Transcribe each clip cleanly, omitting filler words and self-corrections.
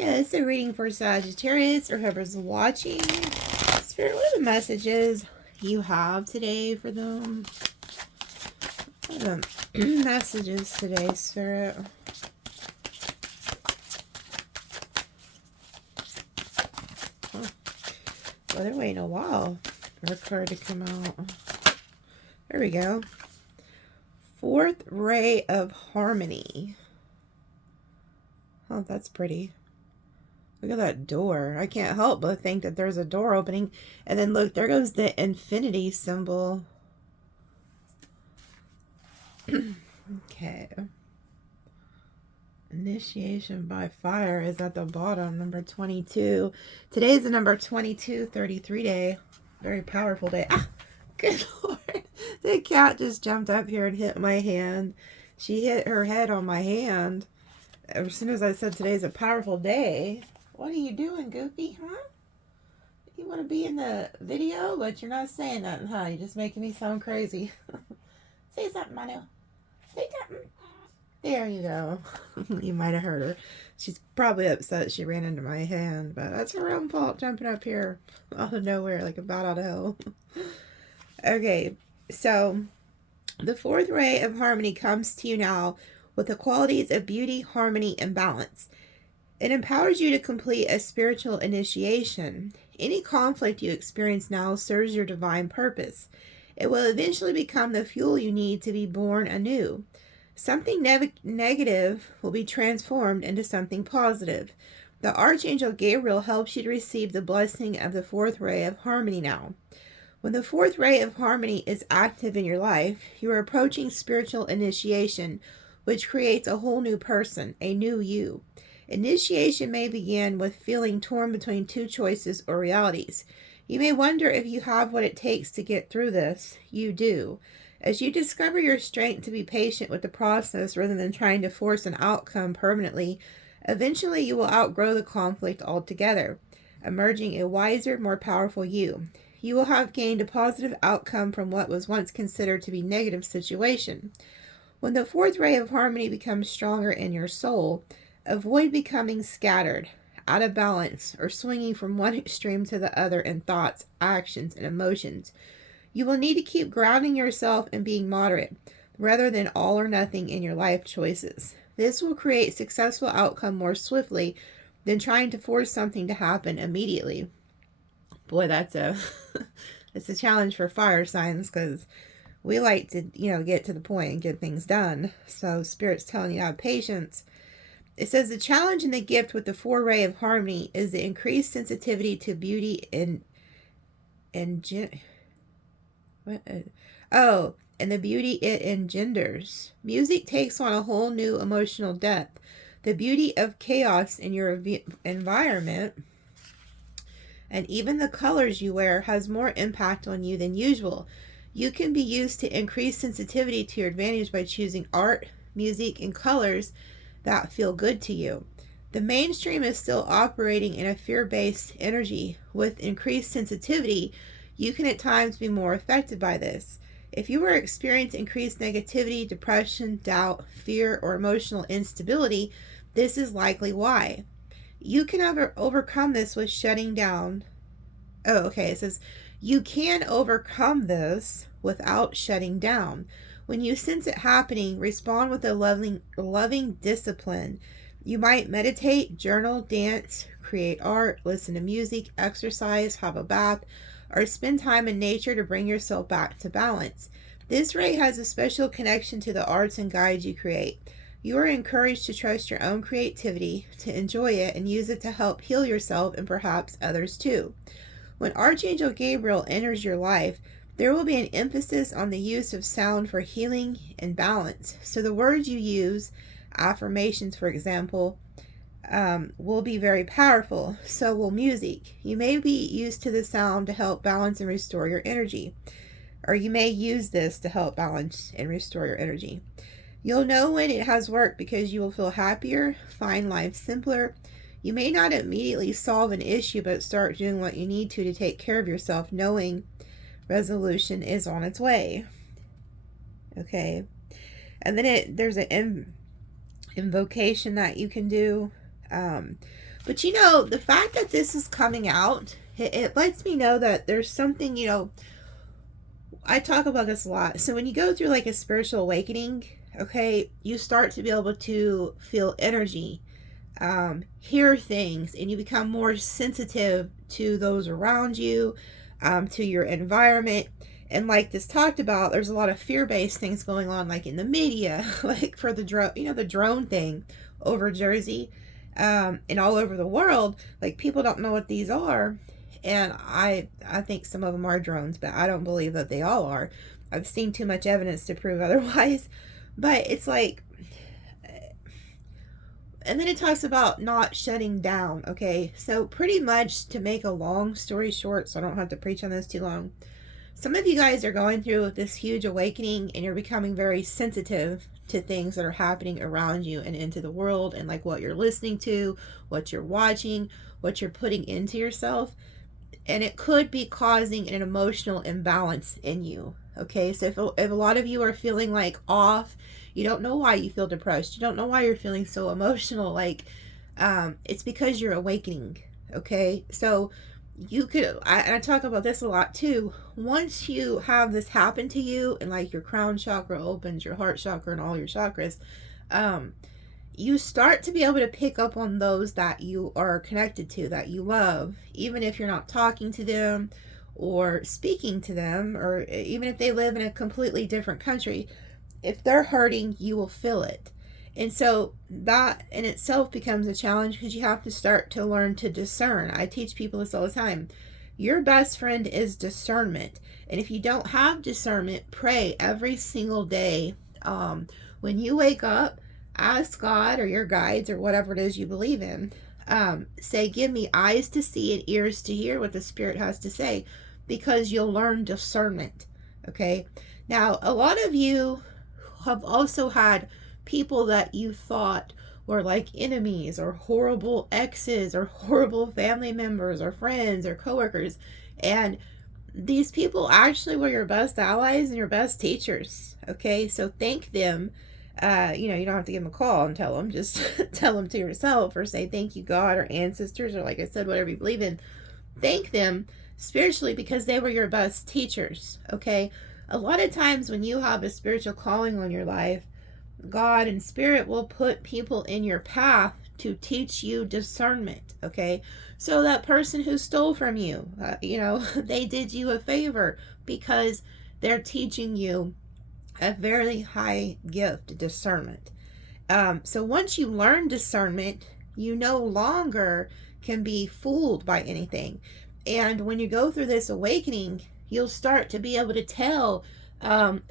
Okay, it's a reading for Sagittarius or whoever's watching. Spirit, what are the messages you have today for them? What are the messages today, Spirit? Oh, well, they're waiting a while for a card to come out. There we go. Fourth ray of harmony. Oh, that's pretty. Look at that door. I can't help but think that there's a door opening. And then look, there goes the infinity symbol. Okay. Initiation by fire is at the bottom, number 22. Today is the number 2233 day. Very powerful day. Ah, good Lord. The cat just jumped up here and hit my hand. She hit her head on my hand. As soon as I said today's a powerful day. What are you doing, Goofy, huh? You want to be in the video, but you're not saying nothing, huh? You're just making me sound crazy. Say something, Manu. Say something. There you go. You might have heard her. She's probably upset she ran into my hand, but that's her own fault jumping up here out of nowhere like a bat out of hell. Okay, so the fourth ray of harmony comes to you now with the qualities of beauty, harmony, and balance. It empowers you to complete a spiritual initiation. Any conflict you experience now serves your divine purpose. It will eventually become the fuel you need to be born anew. Something negative will be transformed into something positive. The Archangel Gabriel helps you to receive the blessing of the fourth ray of harmony now. When the fourth ray of harmony is active in your life, you are approaching spiritual initiation, which creates a whole new person, a new you. Initiation may begin with feeling torn between two choices or realities. You may wonder if you have what it takes to get through this. You do. As you discover your strength to be patient with the process rather than trying to force an outcome permanently, eventually you will outgrow the conflict altogether, emerging a wiser, more powerful you. You will have gained a positive outcome from what was once considered to be a negative situation. When the fourth ray of harmony becomes stronger in your soul, avoid becoming scattered, out of balance, or swinging from one extreme to the other in thoughts, actions, and emotions. You will need to keep grounding yourself and being moderate, rather than all or nothing in your life choices. This will create successful outcome more swiftly than trying to force something to happen immediately. Boy, that's it's a challenge for fire signs because we like to, get to the point and get things done. So Spirit's telling you to have patience. It says the challenge and the gift with the four ray of harmony is the increased sensitivity to beauty and the beauty it engenders. Music takes on a whole new emotional depth. The beauty of chaos in your environment and even the colors you wear has more impact on you than usual. You can be used to increase sensitivity to your advantage by choosing art, music, and colors that feel good to you. The mainstream is still operating in a fear-based energy. With increased sensitivity, you can at times be more affected by this. If you are experiencing increased negativity, depression, doubt, fear, or emotional instability, this is likely why. You can overcome this with shutting down. It says you can overcome this without shutting down. When you sense it happening, respond with a loving discipline. You might meditate, journal, dance, create art, listen to music, exercise, have a bath, or spend time in nature to bring yourself back to balance. This ray has a special connection to the arts and guides you create. You are encouraged to trust your own creativity, to enjoy it, and use it to help heal yourself and perhaps others too. When Archangel Gabriel enters your life, there will be an emphasis on the use of sound for healing and balance. So the words you use, affirmations for example, will be very powerful. So will music. You may be used to the sound to help balance and restore your energy. Or you may use this to help balance and restore your energy. You'll know when it has worked because you will feel happier, find life simpler. You may not immediately solve an issue, but start doing what you need to take care of yourself, knowing resolution is on its way. Okay. And then there's an invocation that you can do. But you know, the fact that this is coming out, it lets me know that there's something, you know, I talk about this a lot. So when you go through like a spiritual awakening, okay, you start to be able to feel energy, hear things, and you become more sensitive to those around you, to your environment. And like this talked about, there's a lot of fear-based things going on, like in the media, like for the drone, you know, the drone thing over Jersey, and all over the world. Like people don't know what these are, and I think some of them are drones, but I don't believe that they all are. I've seen too much evidence to prove otherwise. But it's like, and then it talks about not shutting down. Okay, so pretty much, to make a long story short, so I don't have to preach on this too long, some of you guys are going through this huge awakening, and you're becoming very sensitive to things that are happening around you and into the world, and like what you're listening to, what you're watching, what you're putting into yourself. And it could be causing an emotional imbalance in you. Okay, so if a lot of you are feeling like off, you don't know why you feel depressed, you don't know why you're feeling so emotional, like it's because you're awakening. Okay, so you could, I talk about this a lot too. Once you have this happen to you, and like your crown chakra opens, your heart chakra, and all your chakras, you start to be able to pick up on those that you are connected to, that you love, even if you're not talking to them or speaking to them, or even if they live in a completely different country. If they're hurting, you will feel it. And so that in itself becomes a challenge, because you have to start to learn to discern. I teach people this all the time. Your best friend is discernment. And if you don't have discernment, pray every single day. When you wake up, ask God or your guides or whatever it is you believe in. Say, give me eyes to see and ears to hear what the Spirit has to say, because you'll learn discernment. Okay. Now, a lot of you have also had people that you thought were like enemies, or horrible exes, or horrible family members, or friends, or coworkers, and these people actually were your best allies and your best teachers. Okay, so thank them. You know, you don't have to give them a call and tell them, just tell them to yourself, or say thank you God, or ancestors, or like I said, whatever you believe in. Thank them spiritually, because they were your best teachers. Okay, a lot of times when you have a spiritual calling on your life, God and Spirit will put people in your path to teach you discernment. Okay, so that person who stole from you, you know, they did you a favor, because they're teaching you a very high gift, discernment. So once you learn discernment, you no longer can be fooled by anything. And when you go through this awakening, you'll start to be able to tell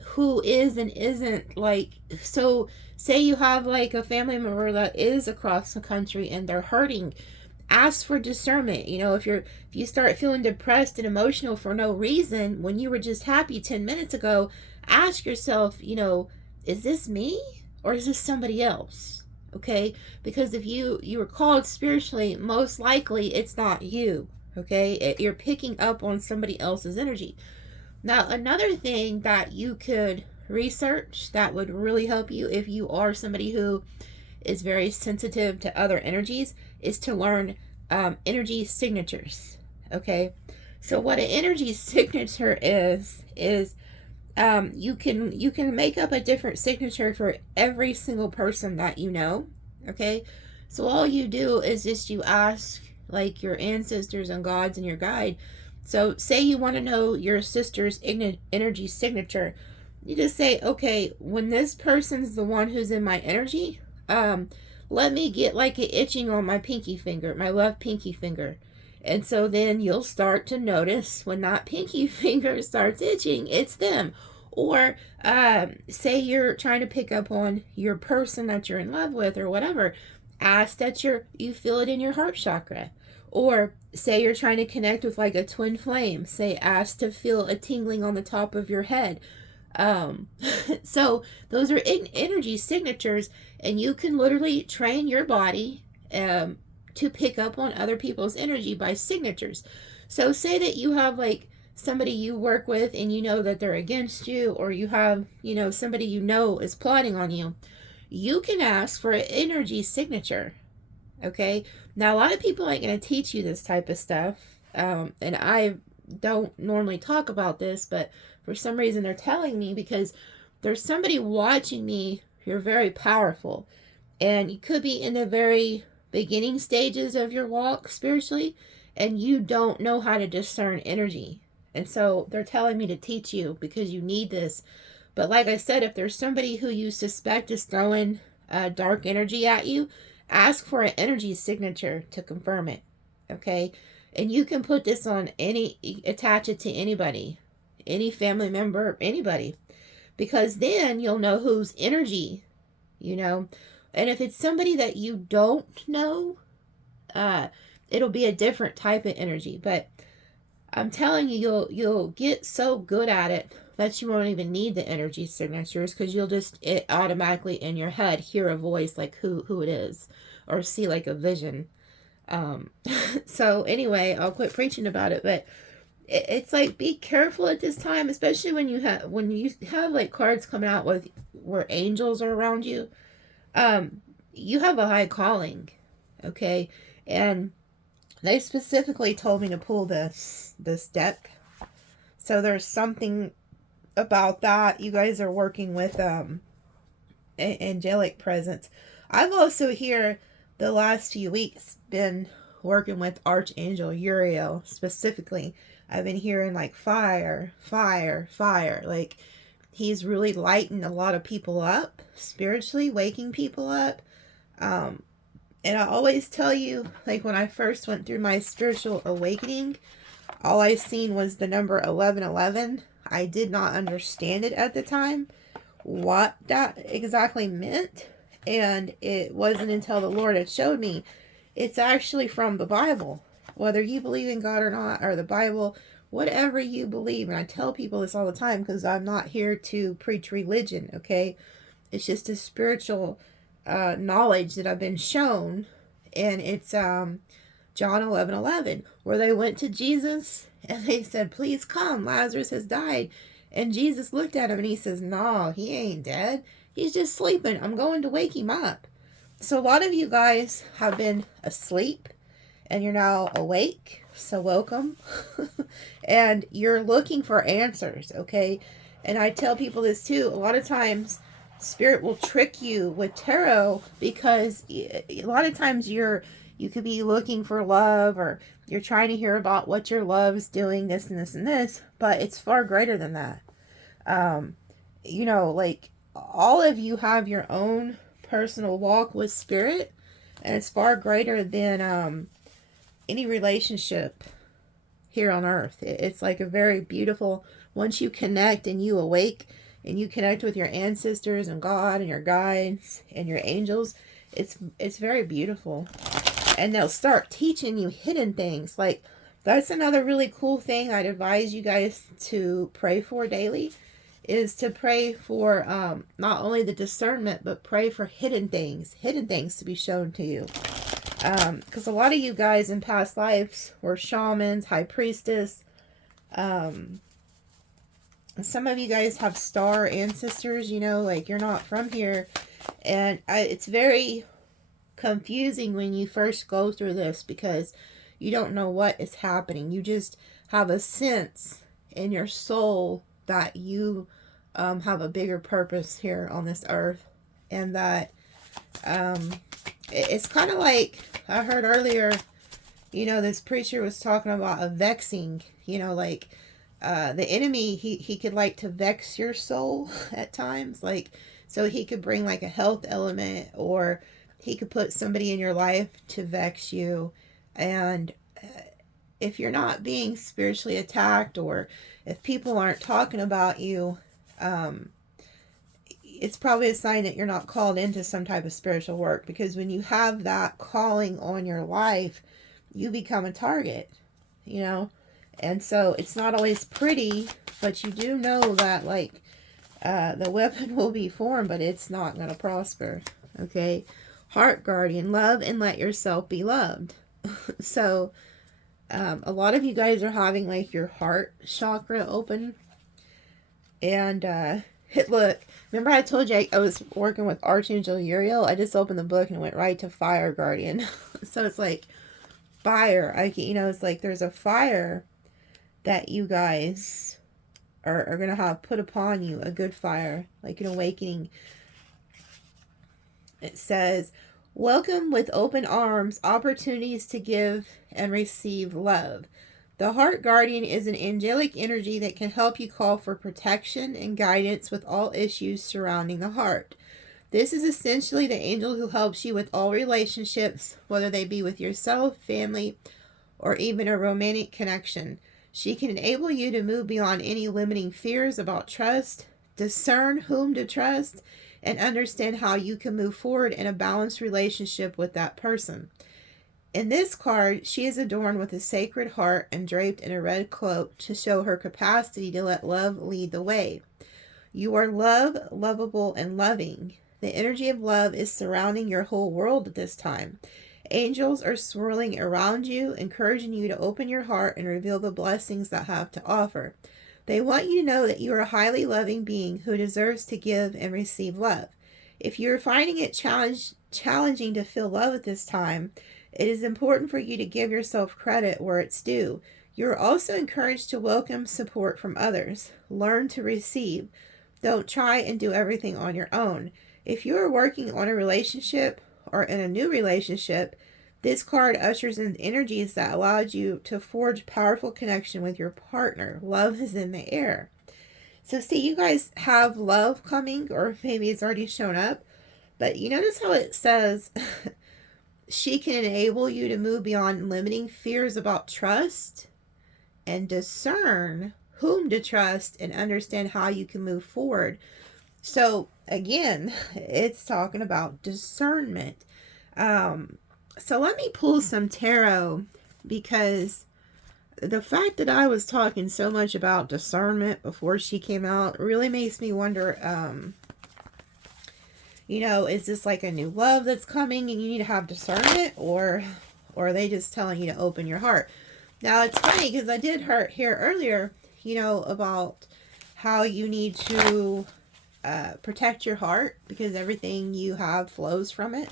who is and isn't. Like, so say you have like a family member that is across the country and they're hurting, ask for discernment. You know, if you start feeling depressed and emotional for no reason when you were just happy 10 minutes ago, ask yourself, you know, is this me or is this somebody else? Okay, because if you were called spiritually, most likely it's not you. Okay, you're picking up on somebody else's energy. Now, another thing that you could research that would really help you if you are somebody who is very sensitive to other energies is to learn energy signatures. Okay, so what an energy signature is you can make up a different signature for every single person that you know. Okay, so all you do is just you ask like your ancestors and gods and your guide. So say you want to know your sister's energy signature, you just say, okay, when this person's the one who's in my energy, let me get like an itching on my pinky finger, my left pinky finger. And so then you'll start to notice when that pinky finger starts itching, it's them. Or say you're trying to pick up on your person that you're in love with or whatever, ask that you feel it in your heart chakra. Or say you're trying to connect with like a twin flame, say ask to feel a tingling on the top of your head. So those are energy signatures, and you can literally train your body to pick up on other people's energy by signatures. So say that you have like somebody you work with and you know that they're against you, or you have, you know, somebody you know is plotting on you. You can ask for an energy signature. Okay, now a lot of people ain't going to teach you this type of stuff, and I don't normally talk about this, but for some reason they're telling me because there's somebody watching me. You're very powerful, and you could be in the very beginning stages of your walk spiritually, and you don't know how to discern energy. And so they're telling me to teach you because you need this. But like I said, if there's somebody who you suspect is throwing dark energy at you, ask for an energy signature to confirm it. Okay? And you can put this on attach it to anybody, any family member, anybody. Because then you'll know whose energy, you know. And if it's somebody that you don't know, it'll be a different type of energy. But I'm telling you, you'll get so good at it that you won't even need the energy signatures because you'll just automatically in your head hear a voice like who it is, or see like a vision. So anyway, I'll quit preaching about it, but it's like be careful at this time, especially when you have like cards coming out with where angels are around you. You have a high calling, okay, and they specifically told me to pull this deck. So there's something about that. You guys are working with angelic presence. I've also here the last few weeks been working with Archangel Uriel specifically. I've been hearing like fire, fire, fire. Like he's really lighting a lot of people up spiritually, waking people up. And I always tell you, like when I first went through my spiritual awakening, all I seen was the number 1111. I did not understand it at the time, what that exactly meant. And it wasn't until the Lord had showed me it's actually from the Bible. Whether you believe in God or not, or the Bible, whatever you believe. And I tell people this all the time because I'm not here to preach religion, okay? It's just a spiritual knowledge that I've been shown. And it's John 11:11, where they went to Jesus and they said, please come, Lazarus has died. And Jesus looked at him and he says, no, he ain't dead. He's just sleeping. I'm going to wake him up. So a lot of you guys have been asleep and you're now awake. So welcome. And you're looking for answers, okay? And I tell people this too. A lot of times Spirit will trick you with tarot because a lot of times you could be looking for love, or you're trying to hear about what your love's doing, this and this and this, but it's far greater than that. You know, like all of you have your own personal walk with Spirit, and it's far greater than any relationship here on earth. It's like a very beautiful, once you connect and you awake and you connect with your ancestors and God and your guides and your angels, it's very beautiful. And they'll start teaching you hidden things. Like that's another really cool thing I'd advise you guys to pray for daily, is to pray for not only the discernment, but pray for hidden things to be shown to you. Because a lot of you guys in past lives were shamans, high priestess. Some of you guys have star ancestors, you know, like you're not from here. And it's very confusing when you first go through this because you don't know what is happening. You just have a sense in your soul that you have a bigger purpose here on this earth, and that it's kind of like I heard earlier, you know, this preacher was talking about a vexing, you know, like the enemy, he could like to vex your soul at times, like so he could bring like a health element, or he could put somebody in your life to vex you. And if you're not being spiritually attacked, or if people aren't talking about you, it's probably a sign that you're not called into some type of spiritual work. Because when you have that calling on your life, you become a target, you know. And so it's not always pretty, but you do know that like the weapon will be formed, but it's not going to prosper. Okay. Heart guardian, love and let yourself be loved. So a lot of you guys are having like your heart chakra open, and Look, remember I told you I was working with Archangel Uriel? I just opened the book and went right to Fire Guardian. So it's like fire. It's like there's a fire that you guys are going to have put upon you, a good fire, like an awakening. It says, welcome with open arms, opportunities to give and receive love. The Heart Guardian is an angelic energy that can help you call for protection and guidance with all issues surrounding the heart. This is essentially the angel who helps you with all relationships, whether they be with yourself, family, or even a romantic connection. She can enable you to move beyond any limiting fears about trust, discern whom to trust, and understand how you can move forward in a balanced relationship with that person. In this card, she is adorned with a sacred heart and draped in a red cloak to show her capacity to let love lead the way. You are lovable, and loving. The energy of love is surrounding your whole world at this time. Angels are swirling around you, encouraging you to open your heart and reveal the blessings that have to offer. They want you to know that you are a highly loving being who deserves to give and receive love. If you are finding it challenging to feel love at this time, it is important for you to give yourself credit where it's due. You are also encouraged to welcome support from others. Learn to receive. Don't try and do everything on your own. If you are working on a relationship or in a new relationship, this card ushers in energies that allows you to forge powerful connection with your partner. Love is in the air. So see, you guys have love coming, or maybe it's already shown up. But you notice how it says she can enable you to move beyond limiting fears about trust and discern whom to trust and understand how you can move forward. So again, it's talking about discernment. So let me pull some tarot, because the fact that I was talking so much about discernment before she came out really makes me wonder, is this like a new love that's coming and you need to have discernment, or are they just telling you to open your heart? Now, it's funny because I did hear earlier, about how you need to protect your heart because everything you have flows from it.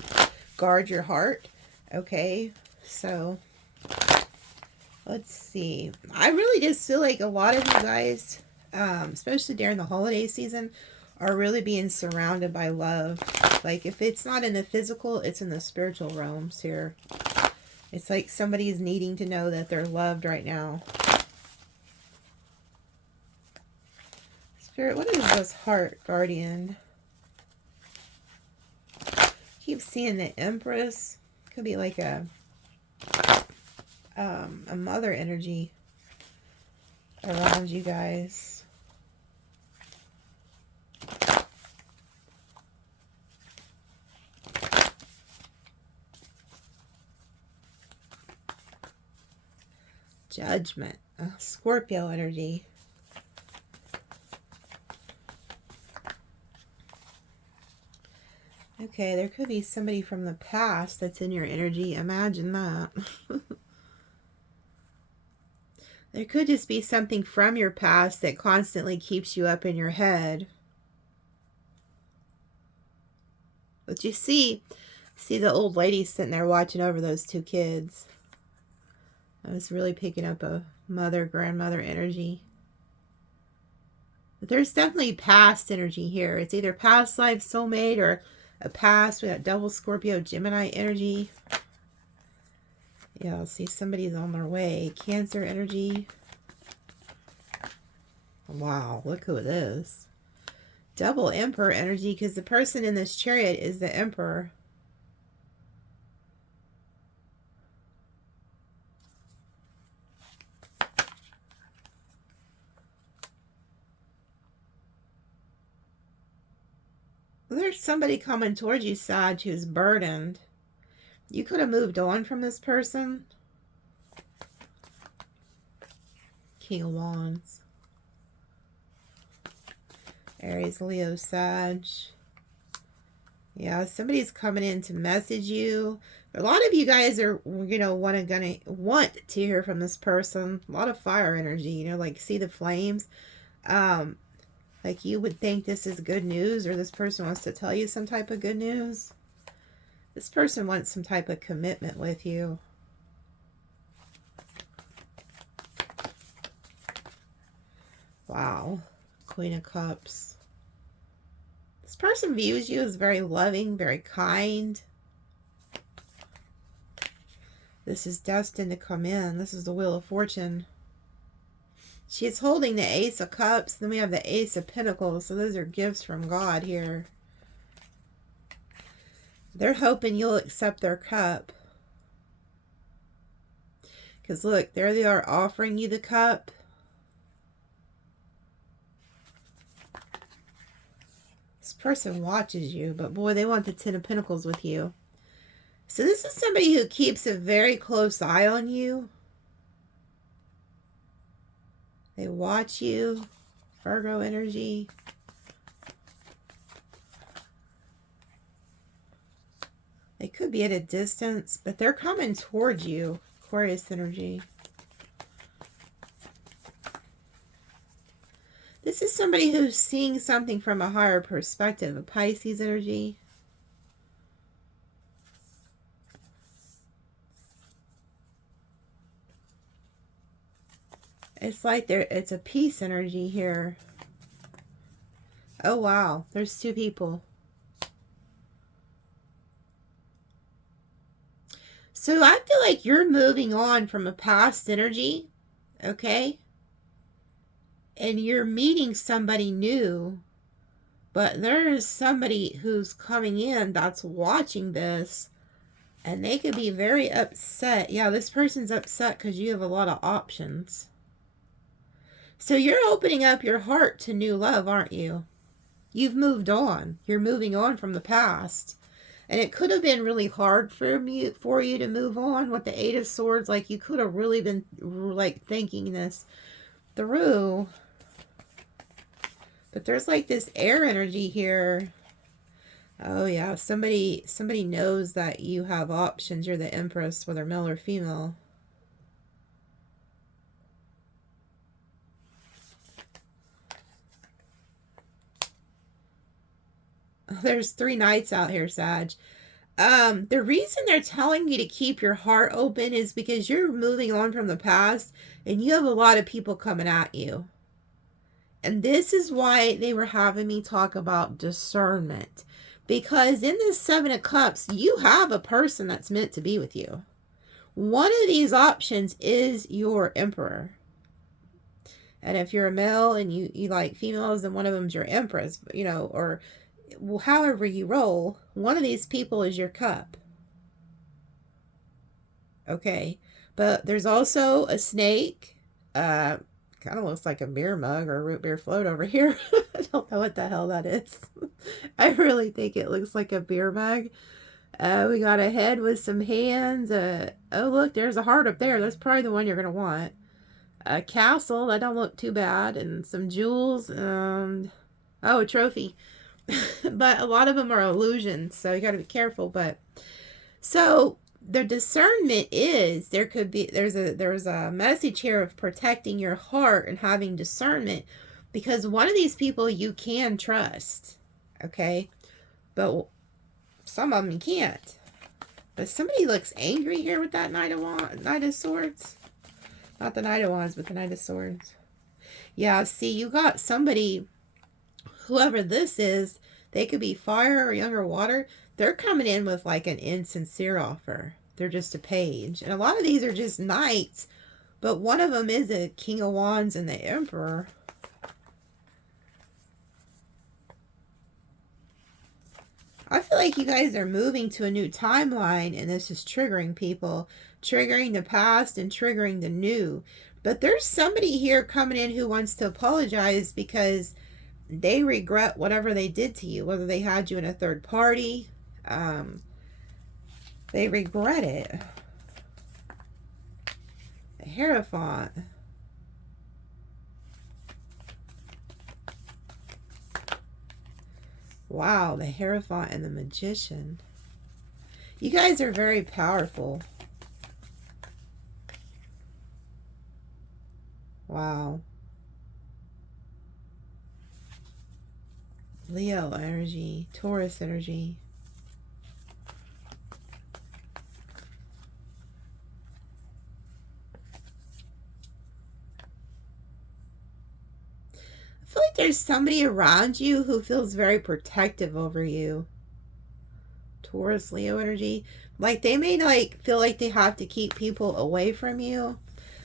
Guard your heart. Okay, so let's see. I really just feel like a lot of you guys, especially during the holiday season, are really being surrounded by love. Like, if it's not in the physical, it's in the spiritual realms here. It's like somebody's needing to know that they're loved right now. Spirit, what is this Heart Guardian? Keep seeing the Empress. Could be like a mother energy around you guys. Judgment. Scorpio energy. Okay, there could be somebody from the past that's in your energy. Imagine that. There could just be something from your past that constantly keeps you up in your head. But you see the old lady sitting there watching over those two kids. I was really picking up a grandmother energy. But there's definitely past energy here. It's either past life soulmate or a past. We got double Scorpio Gemini energy. Yeah, I'll see somebody's on their way. Cancer energy. Wow, look who it is. Double Emperor energy, because the person in this chariot is the Emperor. There's somebody coming towards you, Sag, who's burdened. You could have moved on from this person. King of Wands. Aries, Leo, Sag. Yeah, somebody's coming in to message you. A lot of you guys are, want to hear from this person. A lot of fire energy, like see the flames. Like you would think this is good news, or this person wants to tell you some type of good news. This person wants some type of commitment with you. Wow. Queen of Cups. This person views you as very loving, very kind. This is destined to come in. This is the Wheel of Fortune. She's holding the Ace of Cups. Then we have the Ace of Pentacles. So those are gifts from God here. They're hoping you'll accept their cup. Because look, there they are offering you the cup. This person watches you, but boy, they want the Ten of Pentacles with you. So this is somebody who keeps a very close eye on you. They watch you. Virgo energy. They could be at a distance, but they're coming towards you. Aquarius energy. This is somebody who's seeing something from a higher perspective. A Pisces energy. It's like it's a peace energy here. Oh, wow. There's two people. So I feel like you're moving on from a past energy, okay? And you're meeting somebody new, but there is somebody who's coming in that's watching this, and they could be very upset. Yeah, this person's upset because you have a lot of options. So you're opening up your heart to new love, aren't you? You've moved on. You're moving on from the past. And it could have been really hard for you to move on with the Eight of Swords. Like you could have really been like thinking this through. But there's like this air energy here. Oh yeah, somebody knows that you have options. You're the Empress, whether male or female. There's 3 knights out here, Sag. The reason they're telling you to keep your heart open is because you're moving on from the past and you have a lot of people coming at you. And this is why they were having me talk about discernment. Because in this 7 of Cups, you have a person that's meant to be with you. One of these options is your Emperor. And if you're a male and you like females, then one of them's your Empress, you know, or however you roll, one of these people is your cup. Okay. But there's also a snake. Kind of looks like a beer mug or a root beer float over here. I don't know what the hell that is. I really think it looks like a beer mug. We got a head with some hands. Oh, look, there's a heart up there. That's probably the one you're going to want. A castle. That don't look too bad. And some jewels. Oh, a trophy. But a lot of them are illusions, so you got to be careful. But so the discernment is there's a message here of protecting your heart and having discernment, because one of these people you can trust, okay, but some of them you can't. But somebody looks angry here with that Knight of Swords, not the Knight of Wands, but the Knight of Swords. Yeah, see, you got somebody. Whoever this is, they could be fire or younger water. They're coming in with like an insincere offer. They're just a page. And a lot of these are just knights. But one of them is a King of Wands and the Emperor. I feel like you guys are moving to a new timeline. And this is triggering people. Triggering the past and triggering the new. But there's somebody here coming in who wants to apologize because they regret whatever they did to you, whether they had you in a third party. They regret it. The Hierophant. Wow, the Hierophant and the Magician. You guys are very powerful. Wow. Leo energy, Taurus energy. I feel like there's somebody around you who feels very protective over you. Taurus, Leo energy. Like they may like feel like they have to keep people away from you.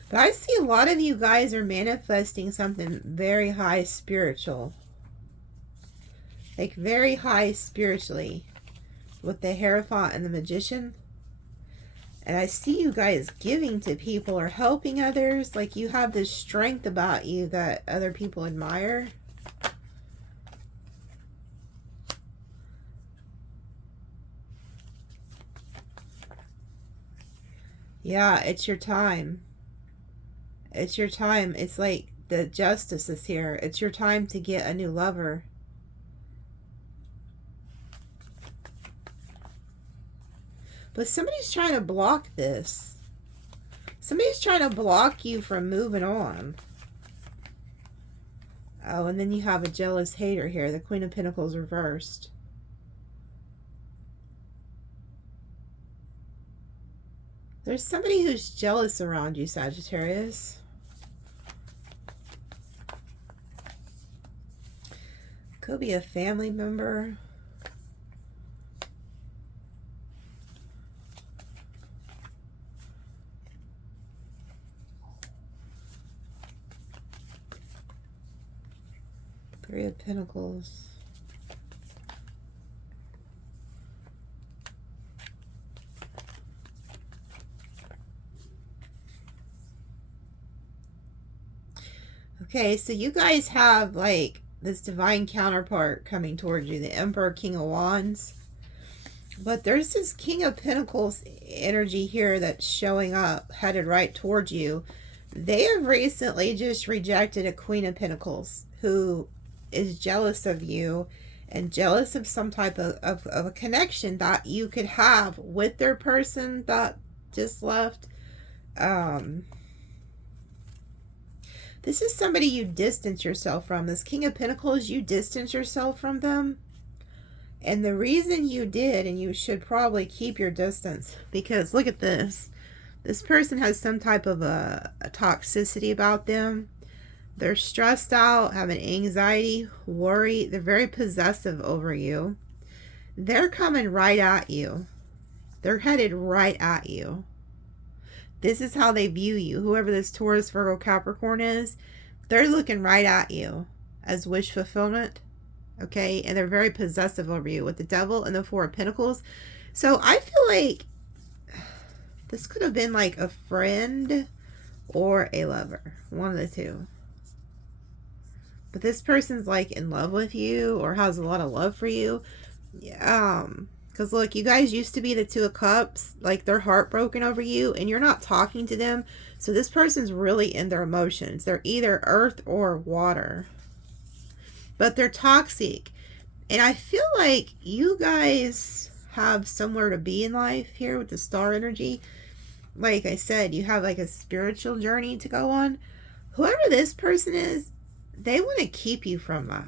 But I see a lot of you guys are manifesting something very high spiritual. Like very high spiritually. With the Hierophant and the Magician. And I see you guys giving to people or helping others. Like you have this strength about you that other people admire. Yeah, it's your time. It's your time. It's like the justice is here. It's your time to get a new lover. But somebody's trying to block this. Somebody's trying to block you from moving on. Oh, and then you have a jealous hater here. The Queen of Pentacles reversed. There's somebody who's jealous around you, Sagittarius. Could be a family member. Three of Pentacles. Okay, so you guys have like this divine counterpart coming towards you, the Emperor, King of Wands. But there's this King of Pentacles energy here that's showing up, headed right towards you. They have recently just rejected a Queen of Pentacles who is jealous of you and jealous of some type of a connection that you could have with their person that just left. This is somebody you distance yourself from. This King of Pentacles, you distance yourself from them. And the reason you did, and you should probably keep your distance, because look at this. This person has some type of a toxicity about them. They're stressed out, having anxiety, worry. They're very possessive over you. They're coming right at you. They're headed right at you. This is how they view you. Whoever this Taurus, Virgo, Capricorn is, they're looking right at you as wish fulfillment. Okay? And they're very possessive over you with the Devil and the Four of Pentacles. So I feel like this could have been like a friend or a lover. One of the two. But this person's like in love with you or has a lot of love for you. Yeah. Because look, you guys used to be the Two of Cups. Like they're heartbroken over you and you're not talking to them. So this person's really in their emotions. They're either earth or water. But they're toxic. And I feel like you guys have somewhere to be in life here with the star energy. Like I said, you have like a spiritual journey to go on. Whoever this person is, they want to keep you from that.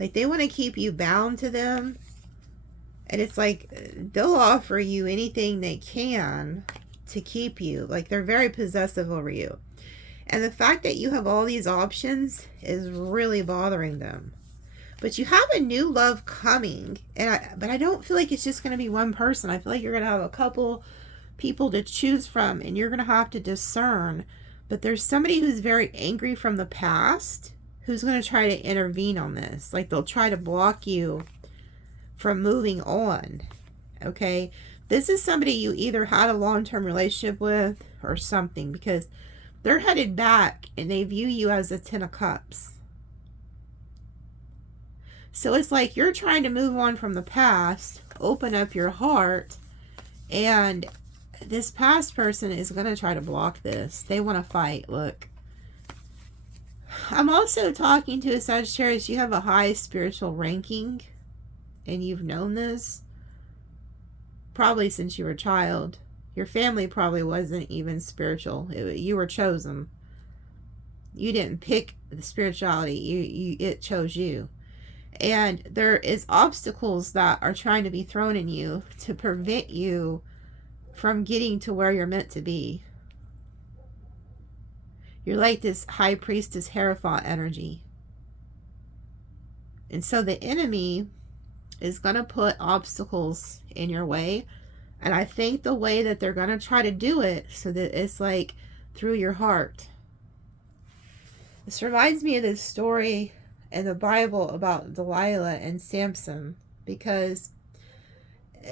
Like they want to keep you bound to them. And it's like they'll offer you anything they can to keep you. Like they're very possessive over you. And the fact that you have all these options is really bothering them. But you have a new love coming. But I don't feel like it's just going to be one person. I feel like you're going to have a couple people to choose from. And you're going to have to discern. But there's somebody who's very angry from the past who's going to try to intervene on this. Like they'll try to block you from moving on. Okay? This is somebody you either had a long-term relationship with or something, because they're headed back and they view you as a Ten of Cups. So it's like you're trying to move on from the past, open up your heart, and this past person is going to try to block this. They want to fight. Look. I'm also talking to a Sagittarius. You have a high spiritual ranking, and you've known this probably since you were a child. Your family probably wasn't even spiritual. You were chosen. You didn't pick the spirituality. It chose you. And there is obstacles that are trying to be thrown in you to prevent you from getting to where you're meant to be. You're like this high priestess Hierophant energy. And so the enemy is going to put obstacles in your way. And I think the way that they're going to try to do it so that it's like through your heart. This reminds me of this story in the Bible about Delilah and Samson, because,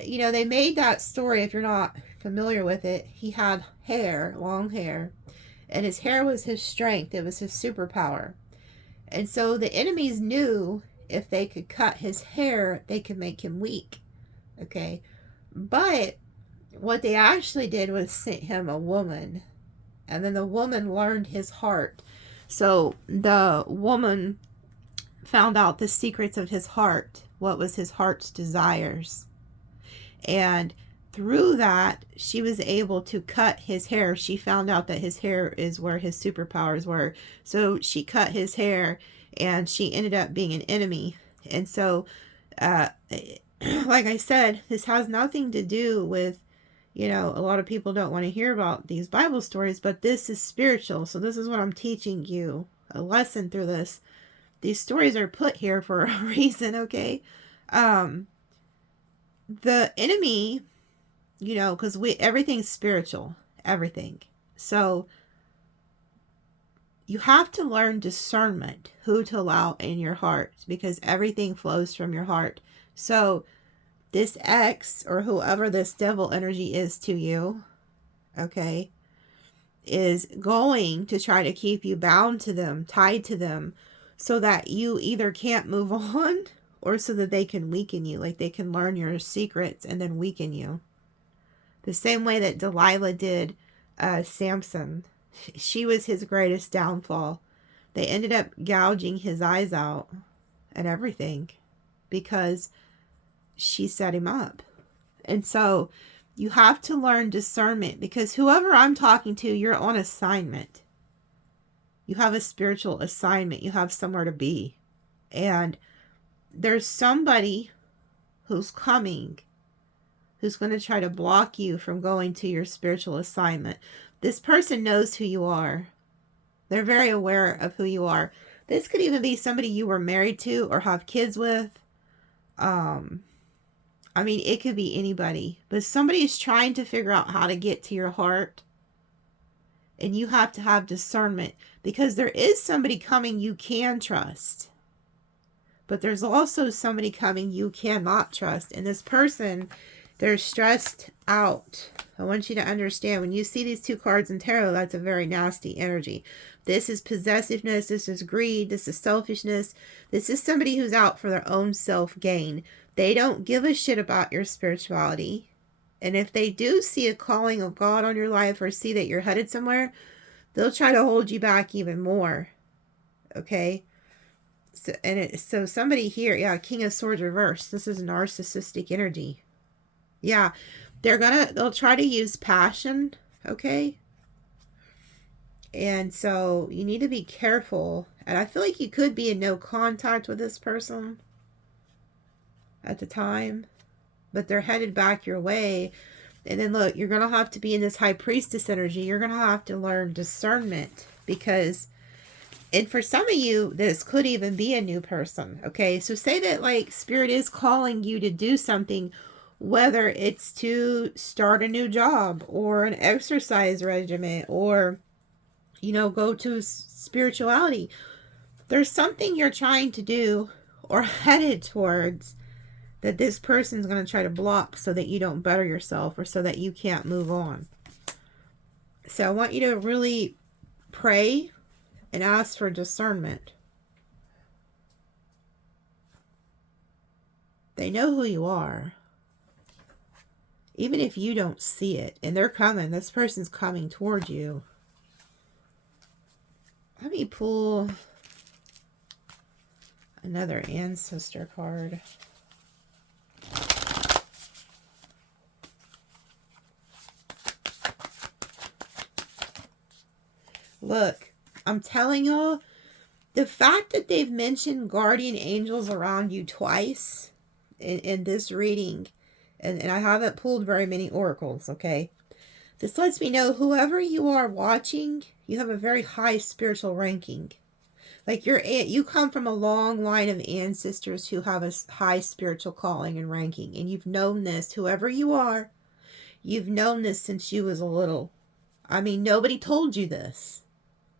you know, they made that story, if you're not familiar with it, he had hair, long hair, and his hair was his strength. It was his superpower. And so the enemies knew if they could cut his hair, they could make him weak. Okay. But what they actually did was sent him a woman. And then the woman learned his heart. So the woman found out the secrets of his heart. What was his heart's desires. And through that, she was able to cut his hair. She found out that his hair is where his superpowers were. So she cut his hair, and she ended up being an enemy. And so, like I said, this has nothing to do with, you know, a lot of people don't want to hear about these Bible stories, but this is spiritual. So this is what I'm teaching you, a lesson through this. These stories are put here for a reason, okay? The enemy, you know, because everything's spiritual, everything. So you have to learn discernment, who to allow in your heart, because everything flows from your heart. So this ex, or whoever this devil energy is to you, okay, is going to try to keep you bound to them, tied to them, so that you either can't move on, or so that they can weaken you, like they can learn your secrets and then weaken you. The same way that Delilah did Samson. She was his greatest downfall. They ended up gouging his eyes out and everything because she set him up. And so you have to learn discernment, because whoever I'm talking to, you're on assignment. You have a spiritual assignment. You have somewhere to be. And there's somebody who's coming who's going to try to block you from going to your spiritual assignment. This person knows who you are. They're very aware of who you are. This could even be somebody you were married to or have kids with. I mean, it could be anybody. But somebody's trying to figure out how to get to your heart. And you have to have discernment, because there is somebody coming you can trust. But there's also somebody coming you cannot trust. And this person, they're stressed out. I want you to understand, when you see these two cards in tarot, that's a very nasty energy. This is possessiveness. This is greed. This is selfishness. This is somebody who's out for their own self-gain. They don't give a shit about your spirituality. And if they do see a calling of God on your life, or see that you're headed somewhere, they'll try to hold you back even more. Okay? So somebody here, yeah, King of Swords reversed. This is narcissistic energy. Yeah, they'll try to use passion, okay? And so you need to be careful. And I feel like you could be in no contact with this person at the time, but they're headed back your way. And then look, you're going to have to be in this high priestess energy. You're going to have to learn discernment, because, and for some of you, this could even be a new person, okay? So say that like Spirit is calling you to do something, whether it's to start a new job or an exercise regimen, or, you know, go to spirituality. There's something you're trying to do or headed towards that this person's going to try to block so that you don't better yourself, or so that you can't move on. So I want you to really pray and ask for discernment. They know who you are. Even if you don't see it, and they're coming, this person's coming towards you. Let me pull another ancestor card. Look, I'm telling y'all, The fact that they've mentioned guardian angels around you twice in this reading, and I haven't pulled very many oracles, okay? This lets me know whoever you are watching, you have a very high spiritual ranking. Like you come from a long line of ancestors who have a high spiritual calling and ranking. And you've known this, whoever you are, you've known this since you was a little. I mean, nobody told you this.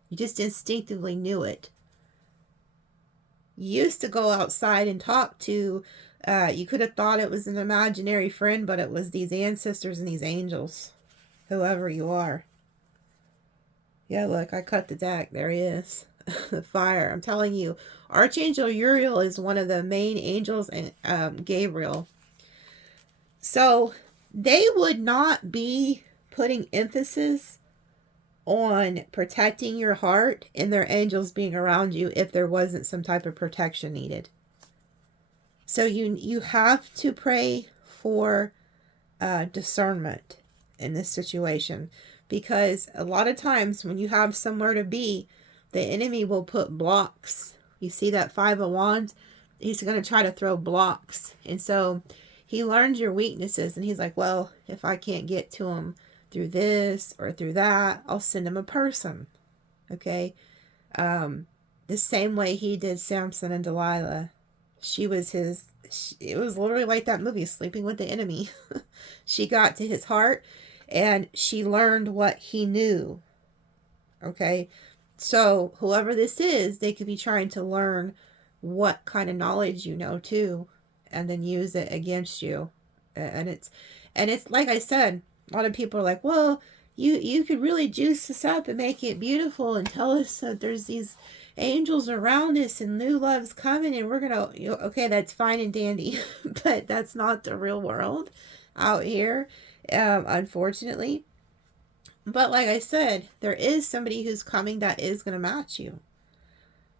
You just instinctively knew it. You used to go outside and talk to, you could have thought it was an imaginary friend, but it was these ancestors and these angels. Whoever you are. Yeah, look, I cut the deck. There he is. The fire. I'm telling you, Archangel Uriel is one of the main angels, and Gabriel. So they would not be putting emphasis on protecting your heart and their angels being around you if there wasn't some type of protection needed. So you have to pray for discernment in this situation, because a lot of times when you have somewhere to be, the enemy will put blocks. You see that Five of Wands? He's going to try to throw blocks. And so he learns your weaknesses. And he's like, well, if I can't get to him through this or through that, I'll send him a person. Okay? The same way he did Samson and Delilah. It was literally like that movie, Sleeping with the Enemy. She got to his heart and she learned what he knew. Okay? So whoever this is, they could be trying to learn what kind of knowledge you know too, and then use it against you. And it's like I said, a lot of people are like, well, you could really juice this up and make it beautiful and tell us that there's these angels around us and new love's coming and we're gonna, okay, that's fine and dandy, but that's not the real world out here, unfortunately. But like I said, there is somebody who's coming that is going to match you.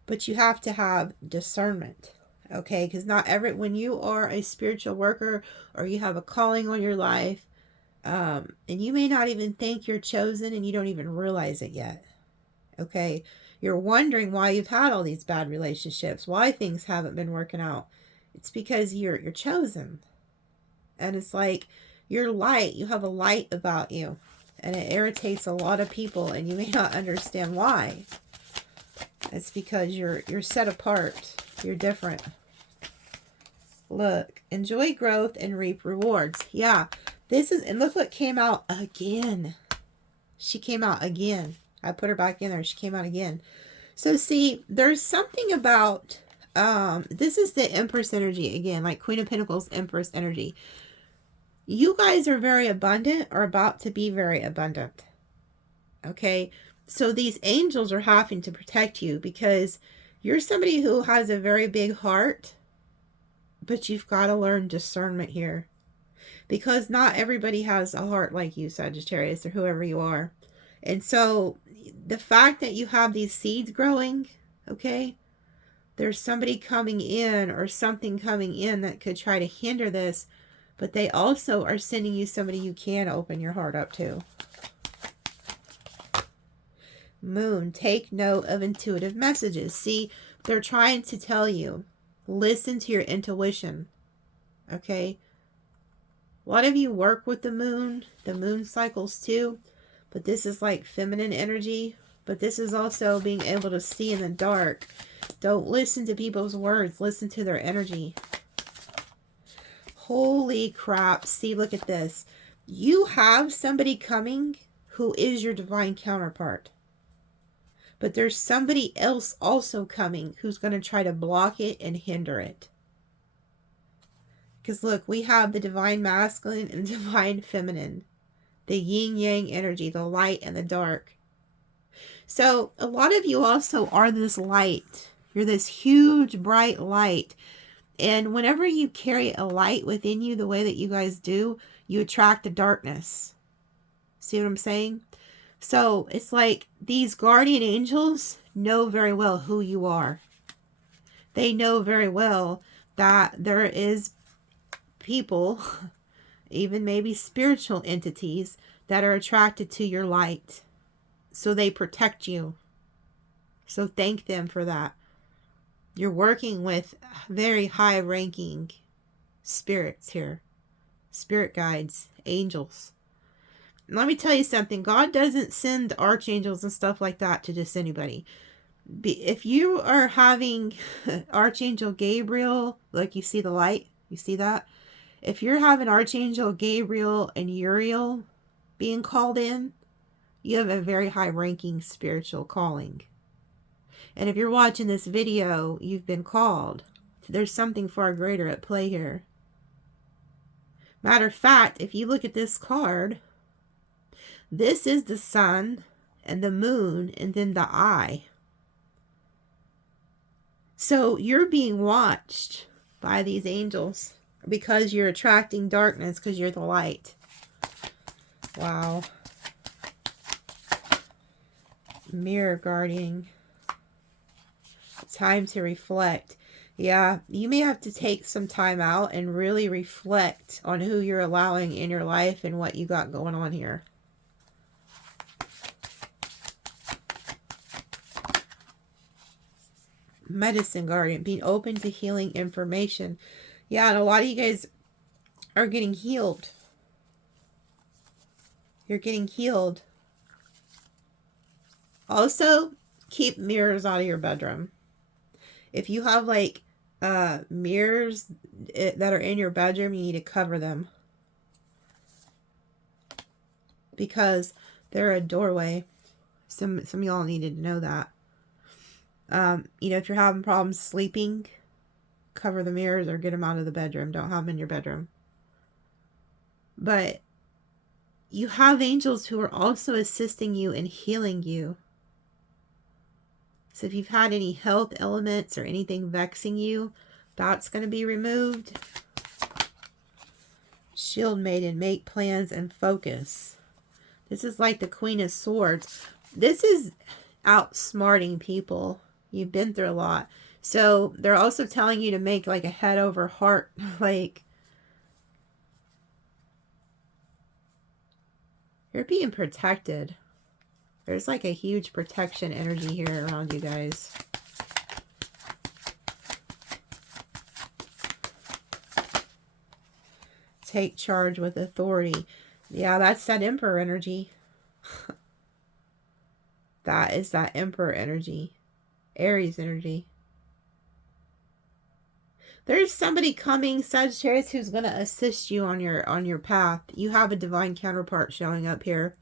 But you have to have discernment. Okay? Because when you are a spiritual worker or you have a calling on your life, and you may not even think you're chosen and you don't even realize it yet. Okay? You're wondering why you've had all these bad relationships, why things haven't been working out. It's because you're chosen. And it's like you're light. You have a light about you. And it irritates a lot of people, and you may not understand why. It's because you're set apart. You're different. Look, enjoy growth and reap rewards. Yeah, and look what came out again. She came out again. I put her back in there. She came out again. So see, there's something about, this is the Empress energy again, like Queen of Pentacles, Empress energy. You guys are very abundant or about to be very abundant. Okay? So these angels are having to protect you because you're somebody who has a very big heart, but you've got to learn discernment here. Because not everybody has a heart like you, Sagittarius, or whoever you are. And so the fact that you have these seeds growing, okay, there's somebody coming in or something coming in that could try to hinder this. But they also are sending you somebody you can open your heart up to. Moon, take note of intuitive messages. See, they're trying to tell you, listen to your intuition. Okay? A lot of you work with the moon cycles too. But this is like feminine energy. But this is also being able to see in the dark. Don't listen to people's words. Listen to their energy. Holy crap. See, look at this. You have somebody coming who is your divine counterpart. But there's somebody else also coming who's going to try to block it and hinder it. Because look, we have the divine masculine and divine feminine. The yin-yang energy, the light and the dark. So a lot of you also are this light. You're this huge, bright light. And whenever you carry a light within you the way that you guys do, you attract the darkness. See what I'm saying? So it's like these guardian angels know very well who you are. They know very well that there is people, even maybe spiritual entities, that are attracted to your light. So they protect you. So thank them for that. You're working with very high ranking spirits here. Spirit guides, angels. Let me tell you something. God doesn't send archangels and stuff like that to just anybody. If you are having Archangel Gabriel, like you see the light, you see that? If you're having Archangel Gabriel and Uriel being called in, you have a very high ranking spiritual calling. And if you're watching this video, you've been called. There's something far greater at play here. Matter of fact, if you look at this card, this is the sun and the moon and then the eye. So you're being watched by these angels because you're attracting darkness because you're the light. Wow. Mirror guarding. Time to reflect. Yeah, you may have to take some time out and really reflect on who you're allowing in your life and what you got going on here. Medicine guardian, being open to healing information. Yeah, and a lot of you guys are getting healed. You're getting healed. Also, keep mirrors out of your bedroom. If you have like mirrors that are in your bedroom, you need to cover them. Because they're a doorway. Some of y'all needed to know that. You know, if you're having problems sleeping, cover the mirrors or get them out of the bedroom. Don't have them in your bedroom. But you have angels who are also assisting you in healing you. So if you've had any health elements or anything vexing you, that's going to be removed. Shield maiden, make plans and focus. This is like the Queen of Swords. This is outsmarting people. You've been through a lot. So they're also telling you to make like a head over heart, like you're being protected. There's like a huge protection energy here around you guys. Take charge with authority. Yeah, that's that Emperor energy. That is that Emperor energy. Aries energy. There's somebody coming, Sagittarius, who's going to assist you on your path. You have a divine counterpart showing up here.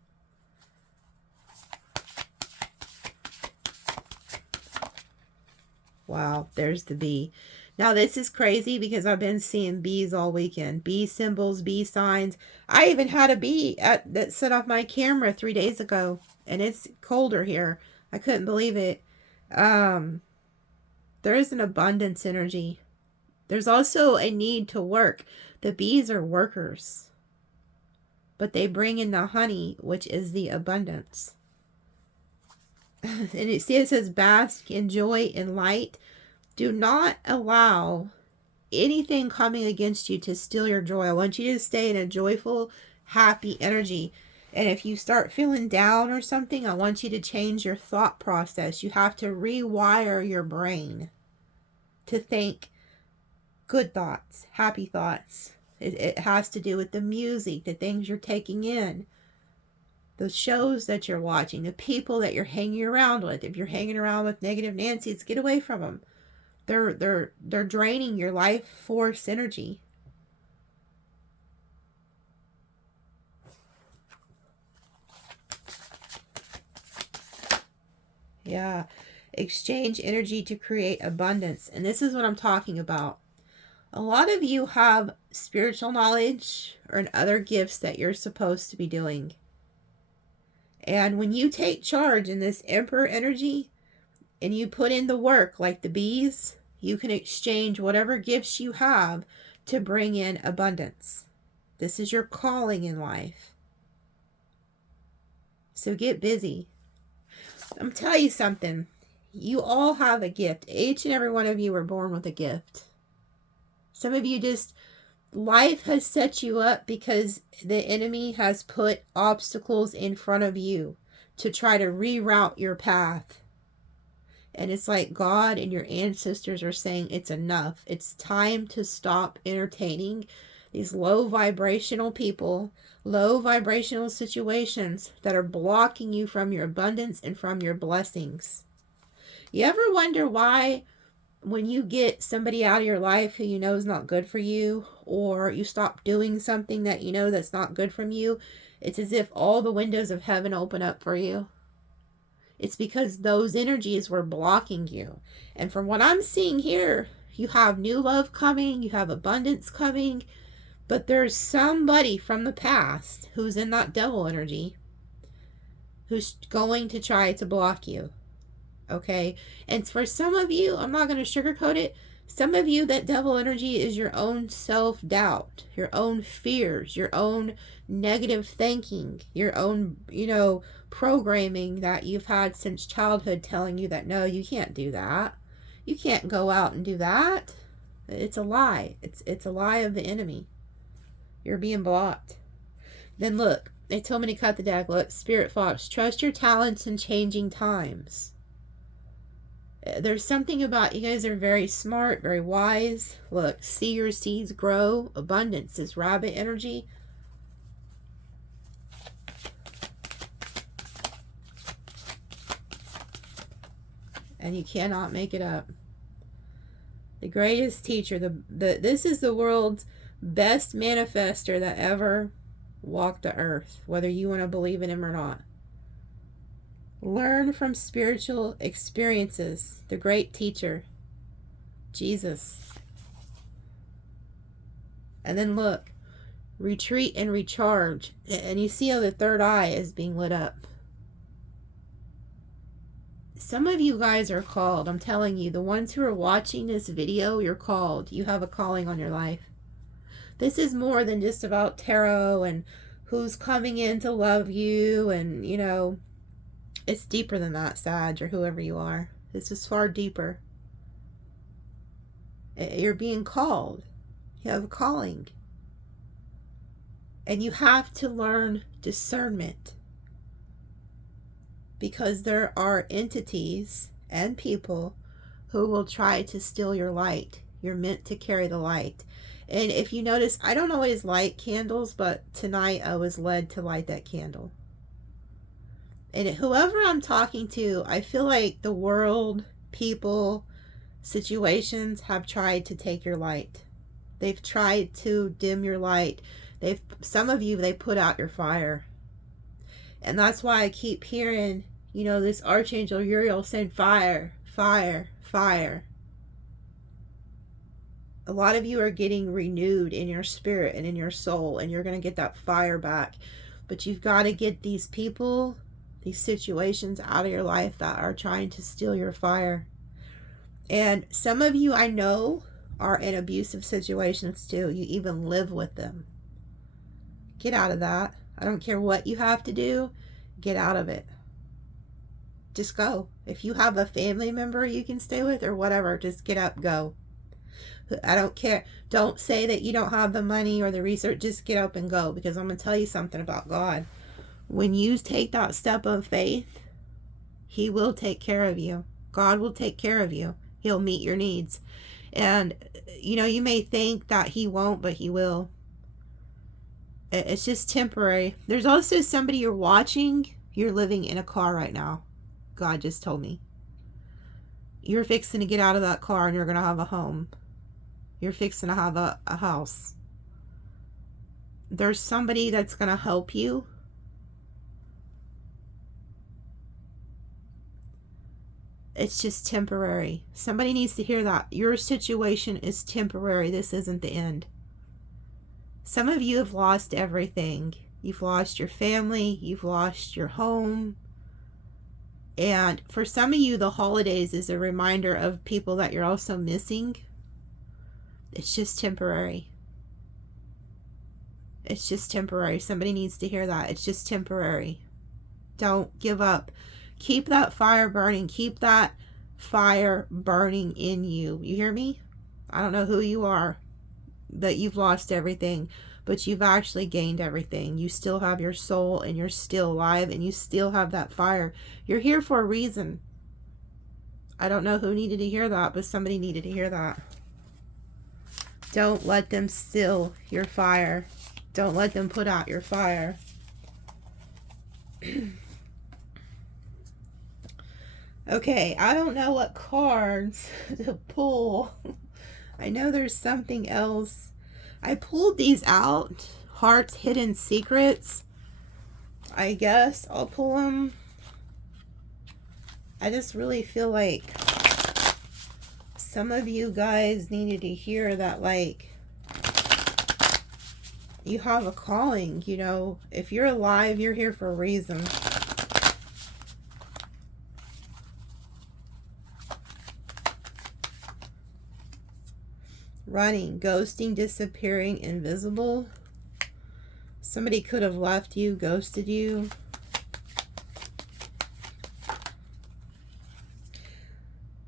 Wow, there's the bee. Now this is crazy because I've been seeing bees all weekend. Bee symbols, bee signs. I even had a bee that set off my camera 3 days ago. And it's colder here. I couldn't believe it. There is an abundance energy. There's also a need to work. The bees are workers. But they bring in the honey, which is the abundance. And it says bask in joy and light. Do not allow anything coming against you to steal your joy. I want you to stay in a joyful, happy energy. And if you start feeling down or something, I want you to change your thought process. You have to rewire your brain to think good thoughts, happy thoughts. It has to do with the music, the things you're taking in, the shows that you're watching, the people that you're hanging around with. If you're hanging around with negative Nancy's, get away from them. They're draining your life force energy. Yeah. Exchange energy to create abundance. And this is what I'm talking about. A lot of you have spiritual knowledge or other gifts that you're supposed to be doing. And when you take charge in this Emperor energy and you put in the work like the bees, you can exchange whatever gifts you have to bring in abundance. This is your calling in life. So get busy. I'm telling you something. You all have a gift. Each and every one of you were born with a gift. Some of you just, life has set you up because the enemy has put obstacles in front of you to try to reroute your path. And it's like God and your ancestors are saying it's enough. It's time to stop entertaining these low vibrational people, low vibrational situations that are blocking you from your abundance and from your blessings. You ever wonder why when you get somebody out of your life who you know is not good for you, or you stop doing something that you know that's not good from you, it's as if all the windows of heaven open up for you? It's because those energies were blocking you. And from what I'm seeing here, you have new love coming, you have abundance coming, but there's somebody from the past who's in that devil energy who's going to try to block you. Okay? And for some of you, I'm not going to sugarcoat it, some of you, that devil energy is your own self-doubt, your own fears, your own negative thinking, your own, programming that you've had since childhood telling you that, no, you can't do that. You can't go out and do that. It's a lie. It's a lie of the enemy. You're being blocked. Then look, they told me to cut the deck. Look, Spirit Fox, trust your talents in changing times. There's something about you guys are very smart, very wise. Look, see your seeds grow. Abundance is rabbit energy. And you cannot make it up. The greatest teacher, this is the world's best manifester that ever walked the earth, whether you want to believe in him or not. Learn from spiritual experiences. The great teacher, Jesus. And then look, retreat and recharge. And you see how the third eye is being lit up. Some of you guys are called. I'm telling you, the ones who are watching this video, you're called. You have a calling on your life. This is more than just about tarot and who's coming in to love you and, it's deeper than that, Sag, or whoever you are. This is far deeper. You're being called. You have a calling. And you have to learn discernment. Because there are entities and people who will try to steal your light. You're meant to carry the light. And if you notice, I don't always light candles, but tonight I was led to light that candle. And whoever I'm talking to, I feel like the world, people, situations have tried to take your light. They've tried to dim your light. Some of you, they put out your fire. And that's why I keep hearing, this Archangel Uriel saying fire, fire, fire. A lot of you are getting renewed in your spirit and in your soul, and you're going to get that fire back. But you've got to get these people, these situations out of your life that are trying to steal your fire. And some of you, I know, are in abusive situations too. You even live with them. Get out of that. I don't care what you have to do. Get out of it. Just go. If you have a family member you can stay with or whatever, just get up, go. I don't care. Don't say that you don't have the money or the research. Just get up and go, because I'm going to tell you something about God. When you take that step of faith, he will take care of you. God will take care of you. He'll meet your needs. And, you may think that he won't, but he will. It's just temporary. There's also somebody you're watching. You're living in a car right now. God just told me. You're fixing to get out of that car and you're going to have a home. You're fixing to have a house. There's somebody that's going to help you. It's just temporary. Somebody needs to hear that. Your situation is temporary. This isn't the end. Some of you have lost everything. You've lost your family. You've lost your home. And for some of you, the holidays is a reminder of people that you're also missing. It's just temporary. It's just temporary. Somebody needs to hear that. It's just temporary. Don't give up. Keep that fire burning. Keep that fire burning in you. You hear me? I don't know who you are, but you've lost everything, but you've actually gained everything. You still have your soul and you're still alive and you still have that fire. You're here for a reason. I don't know who needed to hear that, but somebody needed to hear that. Don't let them steal your fire. Don't let them put out your fire. Okay, I don't know what cards to pull. I know there's something else. I pulled these out. Heart's Hidden Secrets. I guess I'll pull them. I just really feel like some of you guys needed to hear that, like, you have a calling, you know. If you're alive, you're here for a reason. Running, ghosting, disappearing, invisible. Somebody could have left you, ghosted you.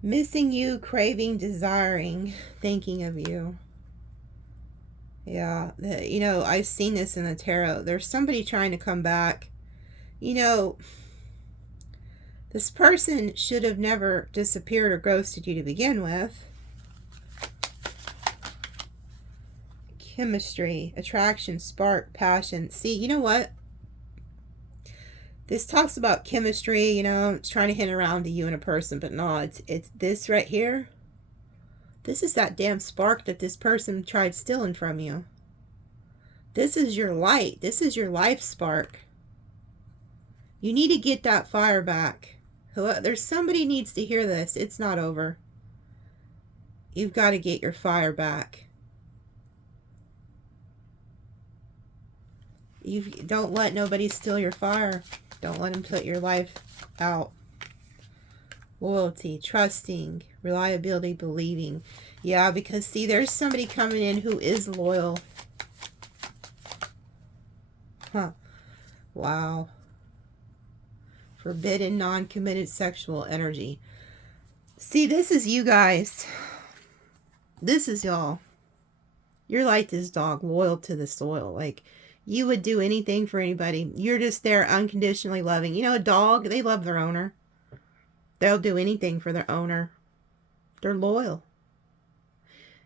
Missing you, craving, desiring, thinking of you. Yeah, you know, I've seen this in the tarot. There's somebody trying to come back. You know, this person should have never disappeared or ghosted you to begin with. Chemistry, attraction, spark, passion. See, you know what? This talks about chemistry, you know, it's trying to hint around to you and a person, but no, it's this right here. This is that damn spark that this person tried stealing from you. This is your light. This is your life spark. You need to get that fire back. There's somebody needs to hear this. It's not over. You've got to get your fire back. Don't let nobody steal your fire. Don't let them put your life out. Loyalty, trusting, reliability, believing. Yeah, because see, there's somebody coming in who is loyal. Huh. Wow. Forbidden, non-committed sexual energy. See, this is you guys. This is y'all. You're like this dog, loyal to the soil. Like, you would do anything for anybody. You're just there unconditionally loving. You know, a dog, they love their owner. They'll do anything for their owner. They're loyal.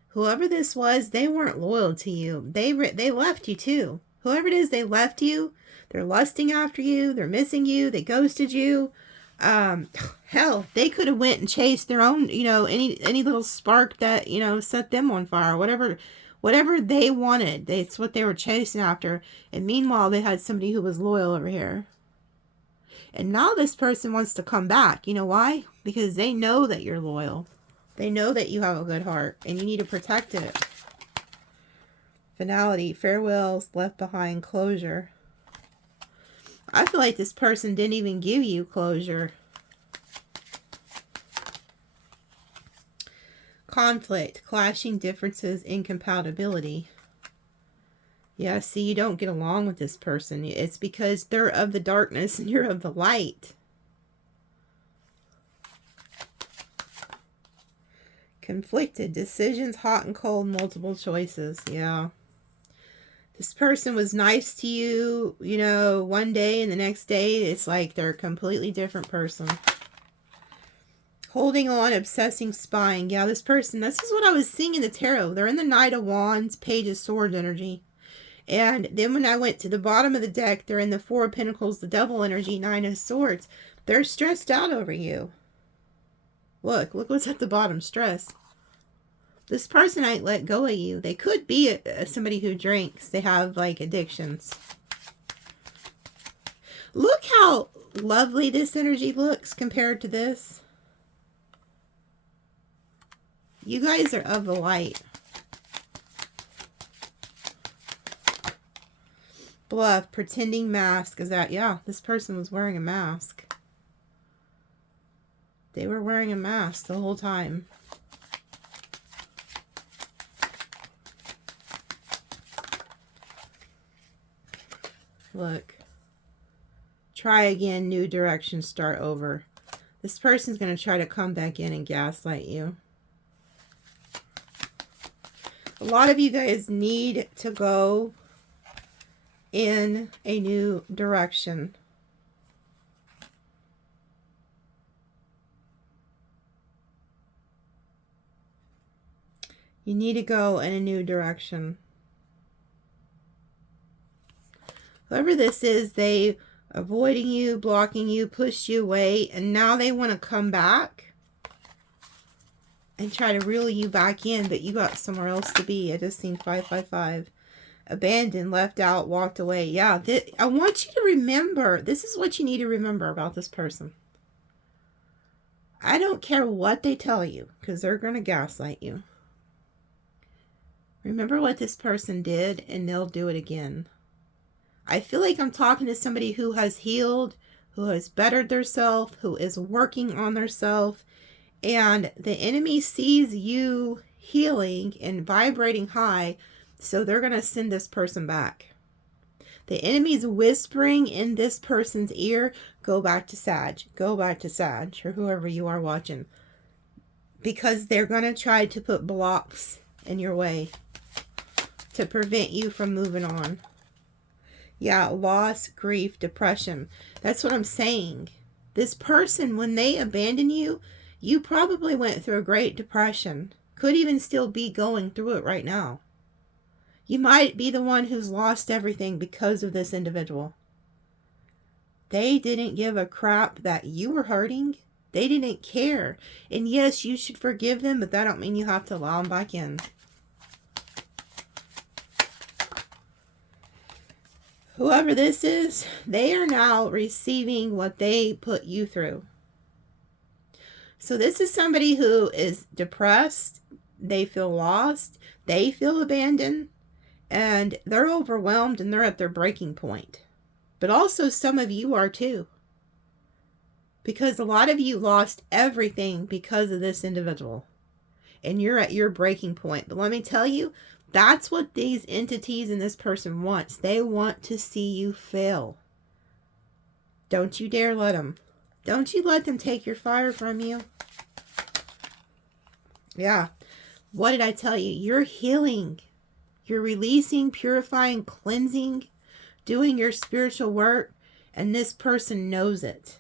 Whoever this was, they weren't loyal to you. They left you too. Whoever it is, they left you. They're lusting after you. They're missing you. They ghosted you. Hell, they could have went and chased their own, you know, any little spark that, you know, set them on fire. Whatever they wanted, that's what they were chasing after. And meanwhile, they had somebody who was loyal over here. And now this person wants to come back. You know why? Because they know that you're loyal. They know that you have a good heart. And you need to protect it. Finality, farewells, left behind, closure. I feel like this person didn't even give you closure. Conflict, clashing differences, incompatibility. Yeah, see, you don't get along with this person. It's because they're of the darkness and you're of the light. Conflicted, decisions, hot and cold, multiple choices. Yeah. This person was nice to you, you know, one day, and the next day it's like they're a completely different person. Holding on, obsessing, spying. Yeah, this person, this is what I was seeing in the tarot. They're in the Knight of Wands, Page of Swords energy. And then when I went to the bottom of the deck, they're in the Four of Pentacles, the Devil energy, Nine of Swords. They're stressed out over you. Look what's at the bottom, stress. This person ain't let go of you. They could be somebody who drinks. They have, like, addictions. Look how lovely this energy looks compared to this. You guys are of the light. Bluff, pretending, mask. Is that, yeah, this person was wearing a mask. They were wearing a mask the whole time. Look. Try again, new direction, start over. This person's going to try to come back in and gaslight you. A lot of you guys need to go in a new direction. You need to go in a new direction. Whoever this is, they avoiding you, blocking you, pushed you away, and now they want to come back and try to reel you back in, but you got somewhere else to be. I just seen 555. Abandoned, left out, walked away. Yeah, I want you to remember, this is what you need to remember about this person. I don't care what they tell you, because they're going to gaslight you. Remember what this person did, and they'll do it again. I feel like I'm talking to somebody who has healed, who has bettered theirself, who is working on theirself, and the enemy sees you healing and vibrating high, so they're going to send this person back. The enemy's whispering in this person's ear, go back to Sag, go back to Sag, or whoever you are watching. Because they're going to try to put blocks in your way to prevent you from moving on. Yeah, loss, grief, depression. That's what I'm saying. This person, when they abandon you, you probably went through a great depression. Could even still be going through it right now. You might be the one who's lost everything because of this individual. They didn't give a crap that you were hurting. They didn't care. And yes, you should forgive them, but that don't mean you have to allow them back in. Whoever this is, they are now receiving what they put you through. So this is somebody who is depressed. They feel lost. They feel abandoned. And they're overwhelmed and they're at their breaking point. But also some of you are too. Because a lot of you lost everything because of this individual. And you're at your breaking point. But let me tell you, that's what these entities and this person wants. They want to see you fail. Don't you dare let them. Don't you let them take your fire from you. Yeah. What did I tell you? You're healing. You're releasing, purifying, cleansing, doing your spiritual work, and this person knows it.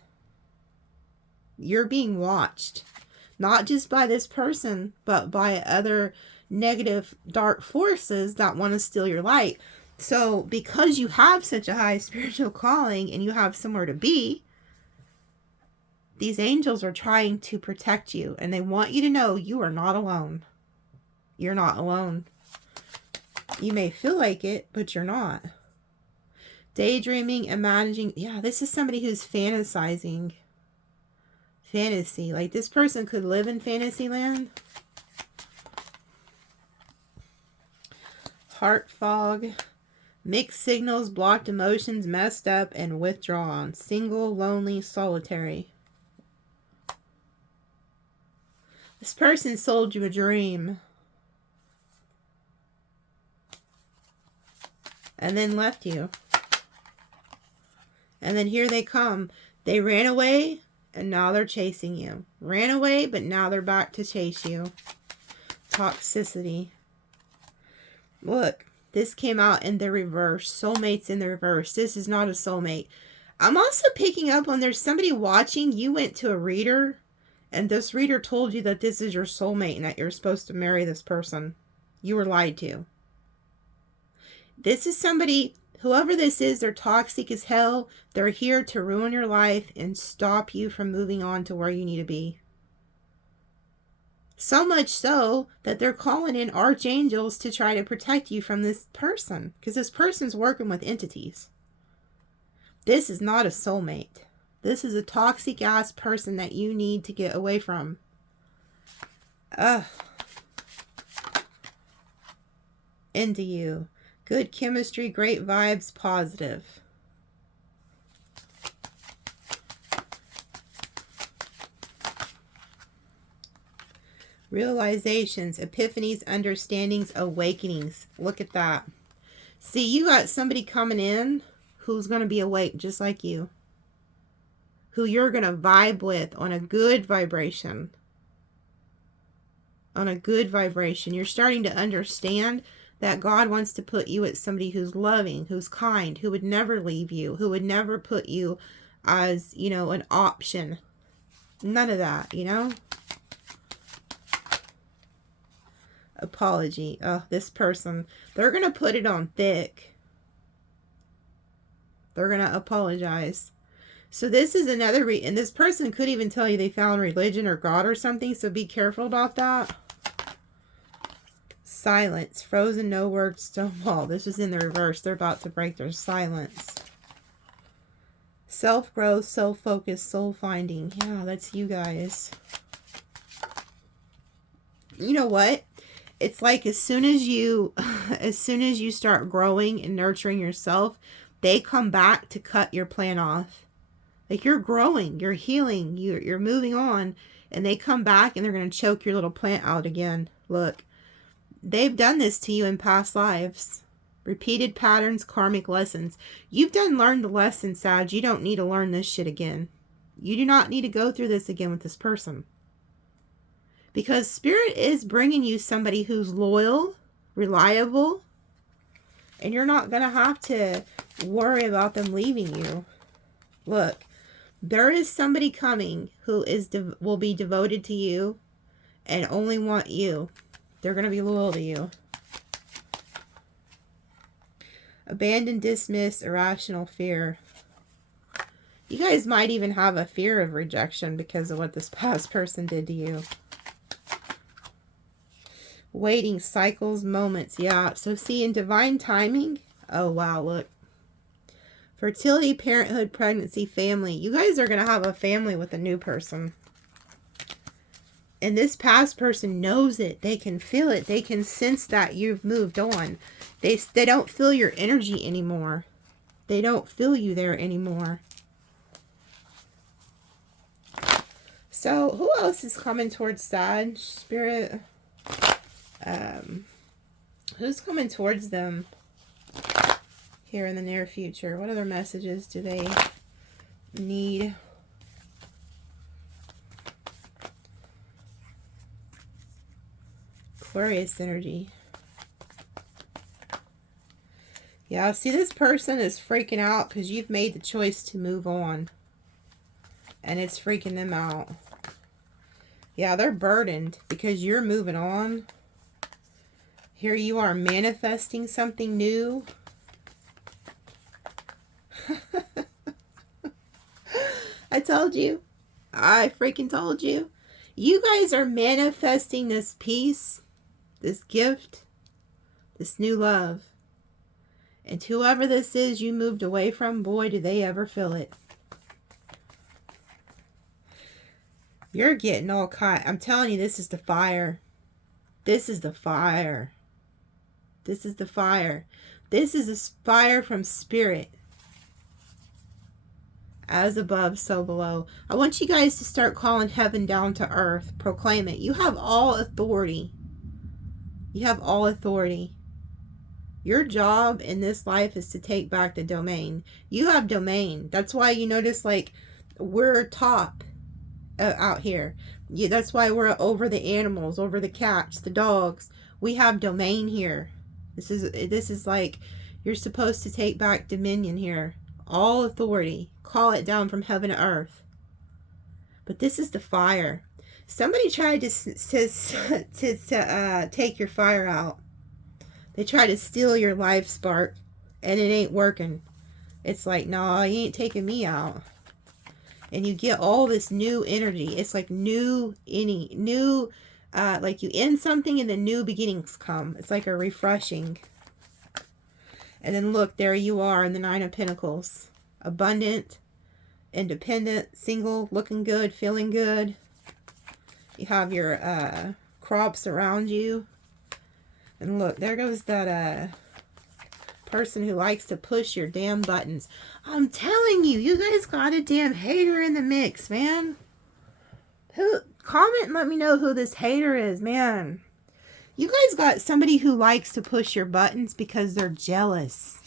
You're being watched. Not just by this person, but by other negative, dark forces that want to steal your light. So, because you have such a high spiritual calling and you have somewhere to be, these angels are trying to protect you. And they want you to know you are not alone. You're not alone. You may feel like it, but you're not. Daydreaming, imagining. Yeah, this is somebody who's fantasizing. Fantasy. Like this person could live in fantasy land. Heart fog. Mixed signals, blocked emotions, messed up, and withdrawn. Single, lonely, solitary. This person sold you a dream. And then left you. And then here they come. They ran away, and now they're chasing you. Ran away, but now they're back to chase you. Toxicity. Look, this came out in the reverse. Soulmates in the reverse. This is not a soulmate. I'm also picking up on there's somebody watching. You went to a reader, and this reader told you that this is your soulmate and that you're supposed to marry this person. You were lied to. This is somebody, whoever this is, they're toxic as hell. They're here to ruin your life and stop you from moving on to where you need to be. So much so that they're calling in archangels to try to protect you from this person. Because this person's working with entities. This is not a soulmate. This is a toxic ass person that you need to get away from. Into you. Good chemistry, great vibes, positive. Realizations, epiphanies, understandings, awakenings. Look at that. See, you got somebody coming in who's going to be awake just like you. Who you're going to vibe with on a good vibration. On a good vibration. You're starting to understand that God wants to put you with somebody who's loving, who's kind, who would never leave you, who would never put you as, you know, an option. None of that, you know? apology. Oh, this person, they're going to put it on thick. They're going to apologize. So this is another and this person could even tell you they found religion or God or something, so be careful about that. Silence. Frozen, no words, stonewall. This is in the reverse. They're about to break their silence. Self-growth, self-focus, soul-finding. Yeah, that's you guys. You know what? It's like as soon as you start growing and nurturing yourself, they come back to cut your plan off. Like you're growing, you're healing, you're moving on, and they come back and they're going to choke your little plant out again. Look, they've done this to you in past lives. Repeated patterns, karmic lessons. You've learned the lesson, Sag. You don't need to learn this shit again. You do not need to go through this again with this person. Because Spirit is bringing you somebody who's loyal, reliable, and you're not going to have to worry about them leaving you. Look, there is somebody coming who will be devoted to you and only want you. They're going to be loyal to you. Abandoned, dismissed, irrational fear. You guys might even have a fear of rejection because of what this past person did to you. Waiting, cycles, moments. Yeah, so see, in divine timing. Oh, wow, look. Fertility, parenthood, pregnancy, family. You guys are going to have a family with a new person. And this past person knows it. They can feel it. They can sense that you've moved on. They don't feel your energy anymore. They don't feel you there anymore. So, who else is coming towards Sag, Spirit? Who's coming towards them here in the near future? What other messages do they need? Aquarius energy. Yeah, see, this person is freaking out because you've made the choice to move on. And it's freaking them out. Yeah, they're burdened because you're moving on. Here you are manifesting something new. I told you. I freaking told you. You guys are manifesting this peace, this gift, this new love. And whoever this is you moved away from, boy, do they ever feel it. You're getting all caught. I'm telling you, this is the fire. This is the fire. This is the fire. This is a fire from Spirit. As above, so below. I want you guys to start calling heaven down to earth. Proclaim it. You have all authority. You have all authority. Your job in this life is to take back the domain. You have domain. That's why you notice, like, we're top out here. That's why we're over the animals, over the cats, the dogs. We have domain here. This is like, you're supposed to take back dominion here. All authority. Call it down from heaven to earth. But this is the fire. Somebody tried to take your fire out. They try to steal your life spark, and it ain't working. It's like, no, you ain't taking me out. And you get all this new energy. It's like new, like you end something and then new beginnings come. It's like a refreshing. And then look, there you are in the Nine of Pentacles. Abundant, independent, single, looking good, feeling good. You have your crops around you. And look, there goes that person who likes to push your damn buttons. I'm telling you, you guys got a damn hater in the mix, man. Comment and let me know who this hater is, man. You guys got somebody who likes to push your buttons because they're jealous.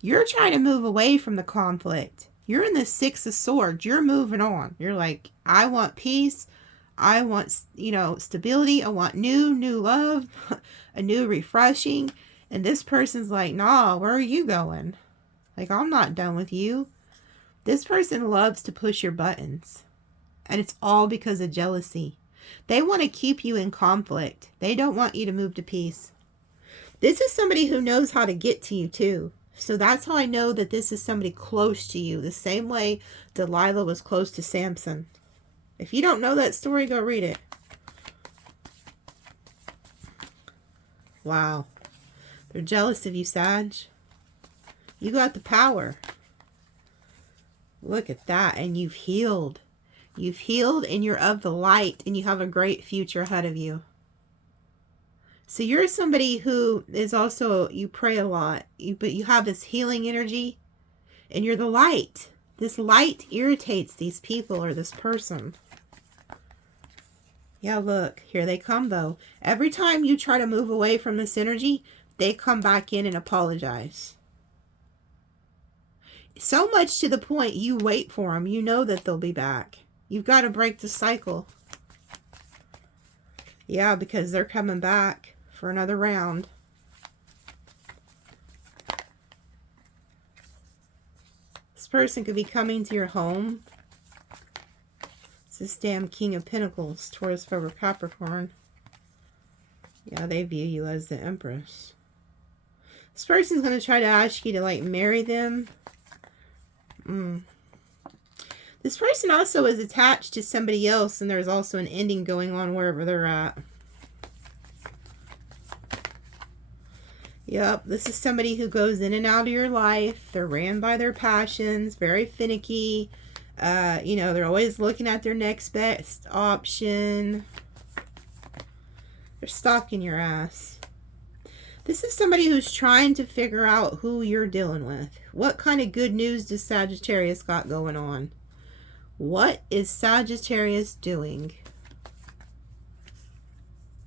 You're trying to move away from the conflict. You're in the Six of Swords. You're moving on. You're like, I want peace. I want, stability. I want new love, a new refreshing. And this person's like, nah, where are you going? Like, I'm not done with you. This person loves to push your buttons. And it's all because of jealousy. They want to keep you in conflict. They don't want you to move to peace. This is somebody who knows how to get to you too. So that's how I know that this is somebody close to you. The same way Delilah was close to Samson. If you don't know that story, go read it. Wow. They're jealous of you, Sag. You got the power. Look at that. And you've healed. You've healed and you're of the light and you have a great future ahead of you. So you're somebody who is also, you pray a lot, but you have this healing energy and you're the light. This light irritates these people or this person. Yeah, look, here they come though. Every time you try to move away from this energy, they come back in and apologize. So much to the point you wait for them. You know that they'll be back. You've got to break the cycle. Yeah, because they're coming back for another round. This person could be coming to your home. It's this damn King of Pentacles, Taurus over Capricorn. Yeah, they view you as the Empress. This person's going to try to ask you to, like, marry them. This person also is attached to somebody else, and there's also an ending going on wherever they're at. Yep, this is somebody who goes in and out of your life. They're ran by their passions, very finicky. You know, they're always looking at their next best option. They're stalking your ass. This is somebody who's trying to figure out who you're dealing with. What kind of good news does Sagittarius got going on? What is Sagittarius doing?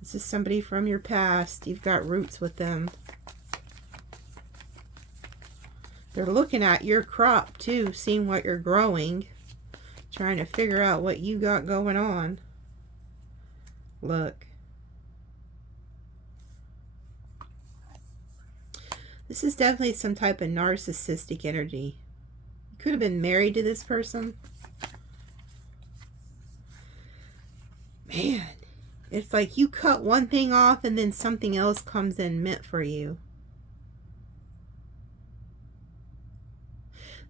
This is somebody from your past. You've got roots with them. They're looking at your crop too, seeing what you're growing. Trying to figure out what you got going on. Look. This is definitely some type of narcissistic energy. You could have been married to this person. Man, it's like you cut one thing off and then something else comes in meant for you.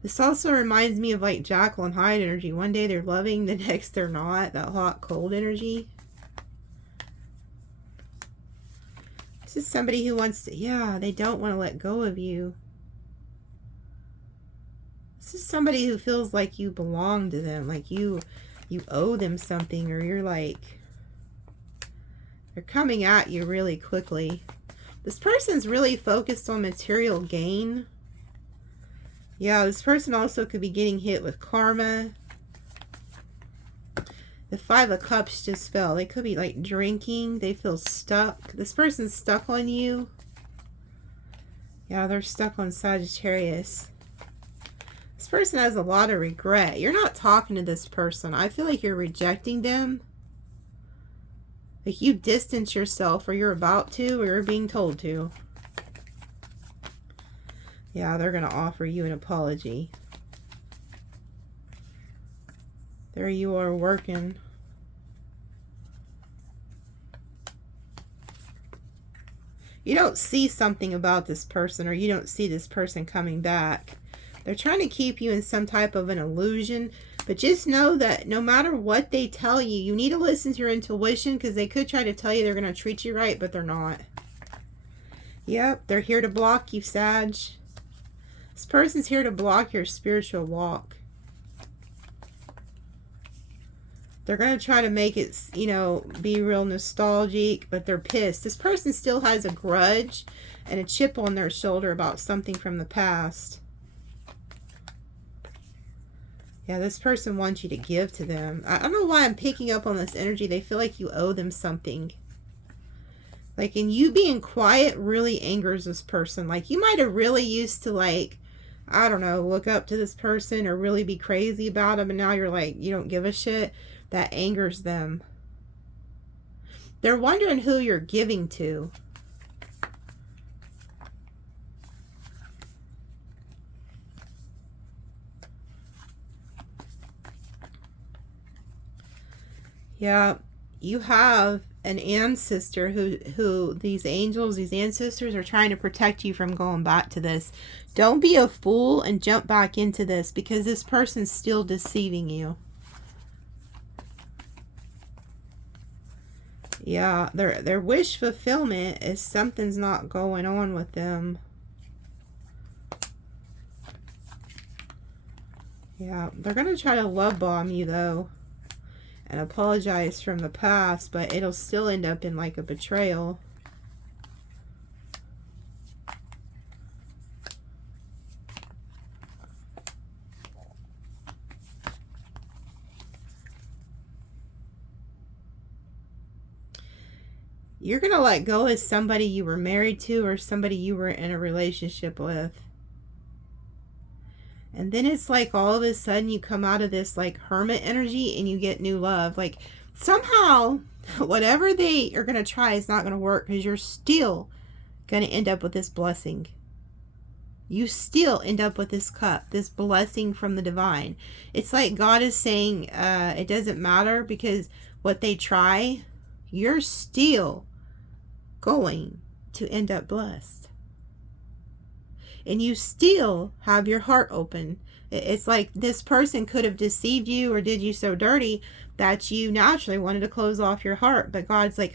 This also reminds me of like Jekyll and Hyde energy. One day they're loving, the next they're not. That hot, cold energy. This is somebody who wants to, yeah, they don't want to let go of you. This is somebody who feels like you belong to them. Like you owe them something, or you're like, they're coming at you really quickly. This person's really focused on material gain. Yeah, this person also could be getting hit with karma. The Five of Cups just fell. They could be like drinking. They feel stuck. This person's stuck on you. Yeah, they're stuck on Sagittarius. This person has a lot of regret. You're not talking to this person. I feel like you're rejecting them. Like you distance yourself, or you're about to, or you're being told to. Yeah, they're going to offer you an apology. There you are working. You don't see something about this person, or you don't see this person coming back. They're trying to keep you in some type of an illusion. But just know that no matter what they tell you, you need to listen to your intuition, because they could try to tell you they're going to treat you right, but they're not. Yep, they're here to block you, Sag. This person's here to block your spiritual walk. They're going to try to make it, you know, be real nostalgic, but they're pissed. This person still has a grudge and a chip on their shoulder about something from the past. Yeah, this person wants you to give to them. I don't know why I'm picking up on this energy. They feel like you owe them something. Like, and you being quiet really angers this person. Like, you might have really used to, like, I don't know, look up to this person or really be crazy about them, and now you're like, you don't give a shit. That angers them. They're wondering who you're giving to. Yeah, you have an ancestor who these angels, these ancestors are trying to protect you from going back to this. Don't be a fool and jump back into this, because this person's still deceiving you. Yeah, their wish fulfillment is something's not going on with them. Yeah, they're going to try to love bomb you though and apologize from the past, but it'll still end up in like a betrayal. You're going to let go of somebody you were married to or somebody you were in a relationship with. And then it's like all of a sudden you come out of this like hermit energy and you get new love. Like somehow whatever they are going to try is not going to work, because you're still going to end up with this blessing. You still end up with this cup, this blessing from the divine. It's like God is saying it doesn't matter, because what they try, you're still going to end up blessed. And you still have your heart open. It's like this person could have deceived you or did you so dirty that you naturally wanted to close off your heart. But God's like,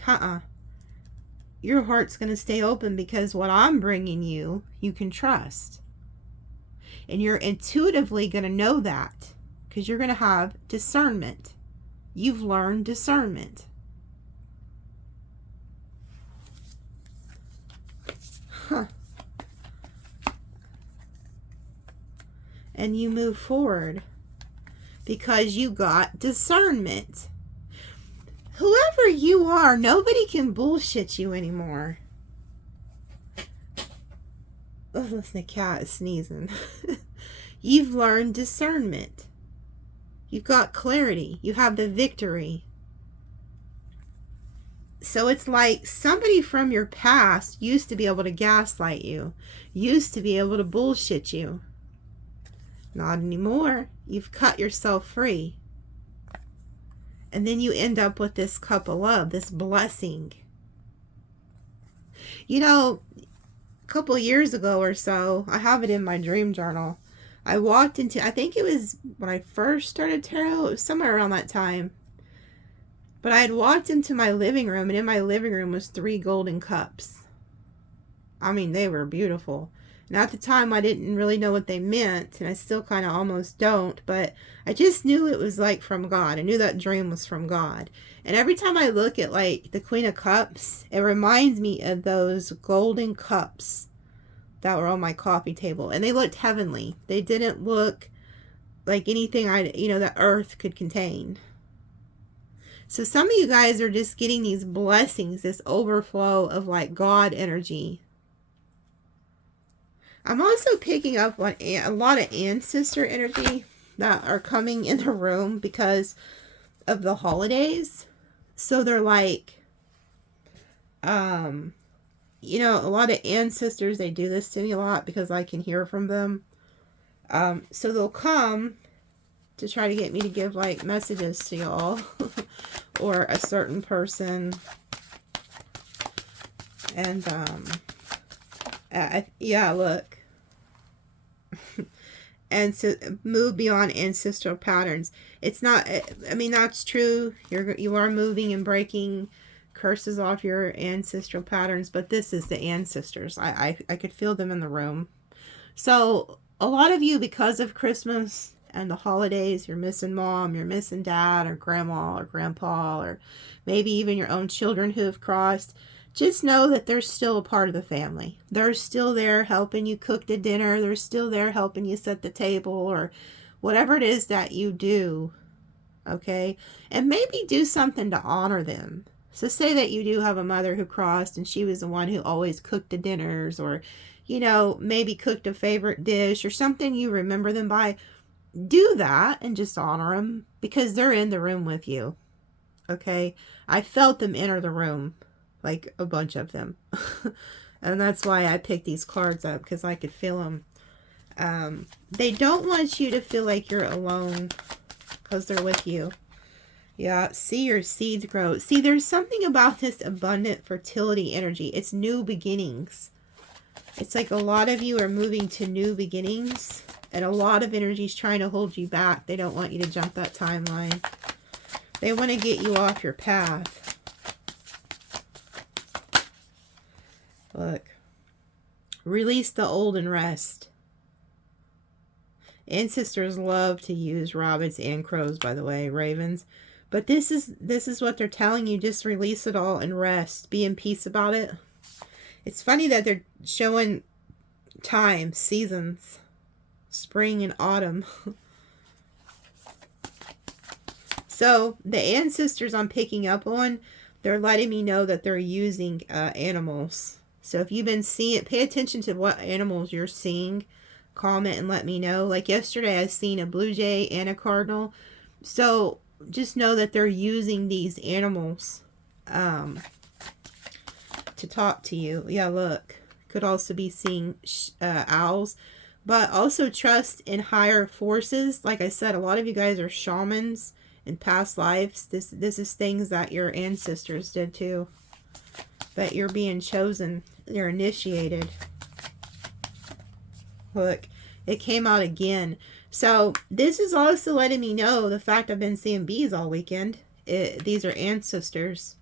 your heart's going to stay open, because what I'm bringing you, you can trust. And you're intuitively going to know that, because you're going to have discernment. You've learned discernment. And you move forward because you got discernment. Whoever you are, nobody can bullshit you anymore. Oh, listen, the cat is sneezing. You've learned discernment. You've got clarity. You have the victory. So it's like somebody from your past used to be able to gaslight you, used to be able to bullshit you. Not anymore. You've cut yourself free. And then you end up with this cup of love, this blessing. You know, a couple years ago or so, I have it in my dream journal. I walked into, I think it was when I first started tarot, it was somewhere around that time. But I had walked into my living room, and in my living room was 3 golden cups. I mean, they were beautiful. And at the time, I didn't really know what they meant, and I still kind of almost don't, but I just knew it was like from God. I knew that dream was from God. And every time I look at like the Queen of Cups, it reminds me of those golden cups that were on my coffee table. And they looked heavenly. They didn't look like anything that earth could contain. So some of you guys are just getting these blessings, this overflow of like God energy. I'm also picking up on a lot of ancestor energy that are coming in the room because of the holidays. So they're like, a lot of ancestors, they do this to me a lot because I can hear from them. So they'll come to try to get me to give like messages to y'all or a certain person. And, yeah, look. And so move beyond ancestral patterns. It's not, I mean, that's true. You are moving and breaking curses off your ancestral patterns, but this is the ancestors. I could feel them in the room. So a lot of you, because of Christmas and the holidays, you're missing mom, you're missing dad or grandma or grandpa, or maybe even your own children who have crossed. Just know that they're still a part of the family. They're still there helping you cook the dinner. They're still there helping you set the table or whatever it is that you do. Okay? And maybe do something to honor them. So say that you do have a mother who crossed and she was the one who always cooked the dinners, or, maybe cooked a favorite dish or something you remember them by. Do that and just honor them because they're in the room with you. Okay? I felt them enter the room. Like a bunch of them. And that's why I picked these cards up, because I could feel them. They don't want you to feel like you're alone because they're with you. Yeah, see your seeds grow. See, there's something about this abundant fertility energy. It's new beginnings. It's like a lot of you are moving to new beginnings, and a lot of energy is trying to hold you back. They don't want you to jump that timeline. They want to get you off your path. Look. Release the old and rest. Ancestors love to use rabbits and crows, by the way, ravens. But this is what they're telling you. Just release it all and rest. Be in peace about it. It's funny that they're showing time, seasons, spring and autumn. So the ancestors I'm picking up on, they're letting me know that they're using animals. So if you've been seeing it, pay attention to what animals you're seeing. Comment and let me know. Like yesterday, I seen a blue jay and a cardinal. So just know that they're using these animals to talk to you. Yeah, look. Could also be seeing owls. But also trust in higher forces. Like I said, a lot of you guys are shamans in past lives. This is things that your ancestors did too. That you're being chosen. You're initiated. Look, it came out again. So this is also letting me know the fact I've been seeing bees all weekend. These are ancestors.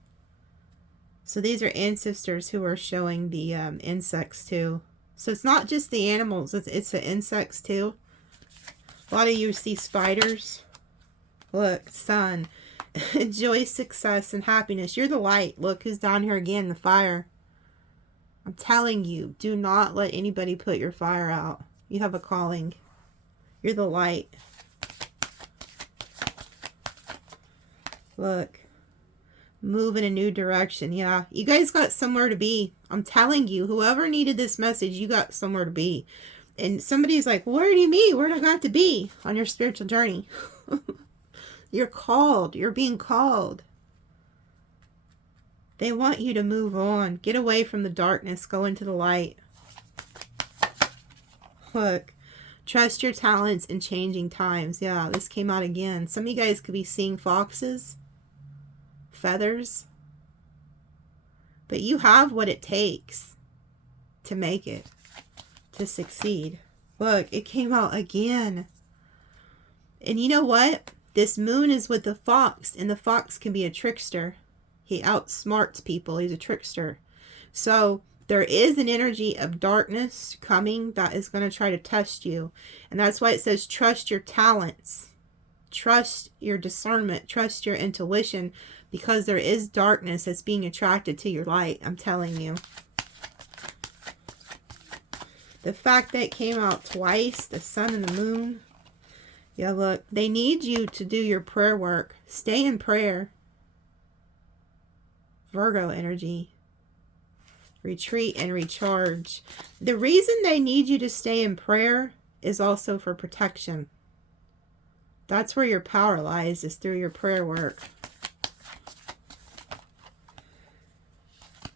So these are ancestors who are showing the insects too. So it's not just the animals. It's the insects too. A lot of you see spiders. Look, sun. Joy, success, and happiness. You're the light. Look who's down here again, the fire. I'm telling you, do not let anybody put your fire out. You have a calling. You're the light. Look. Move in a new direction. Yeah, you guys got somewhere to be. I'm telling you, whoever needed this message, you got somewhere to be. And somebody's like, where do you mean? Where do I got to be on your spiritual journey? You're called. You're being called. They want you to move on. Get away from the darkness. Go into the light. Look. Trust your talents in changing times. Yeah, this came out again. Some of you guys could be seeing foxes. Feathers. But you have what it takes to make it. To succeed. Look, it came out again. And you know what? This moon is with the fox. And the fox can be a trickster. He outsmarts people. He's a trickster. So there is an energy of darkness coming that is going to try to test you. And that's why it says trust your talents. Trust your discernment. Trust your intuition. Because there is darkness that's being attracted to your light. I'm telling you. The fact that it came out twice. The sun and the moon. Yeah, look. They need you to do your prayer work. Stay in prayer. Virgo energy. Retreat and recharge. The reason they need you to stay in prayer is also for protection. That's where your power lies, is through your prayer work.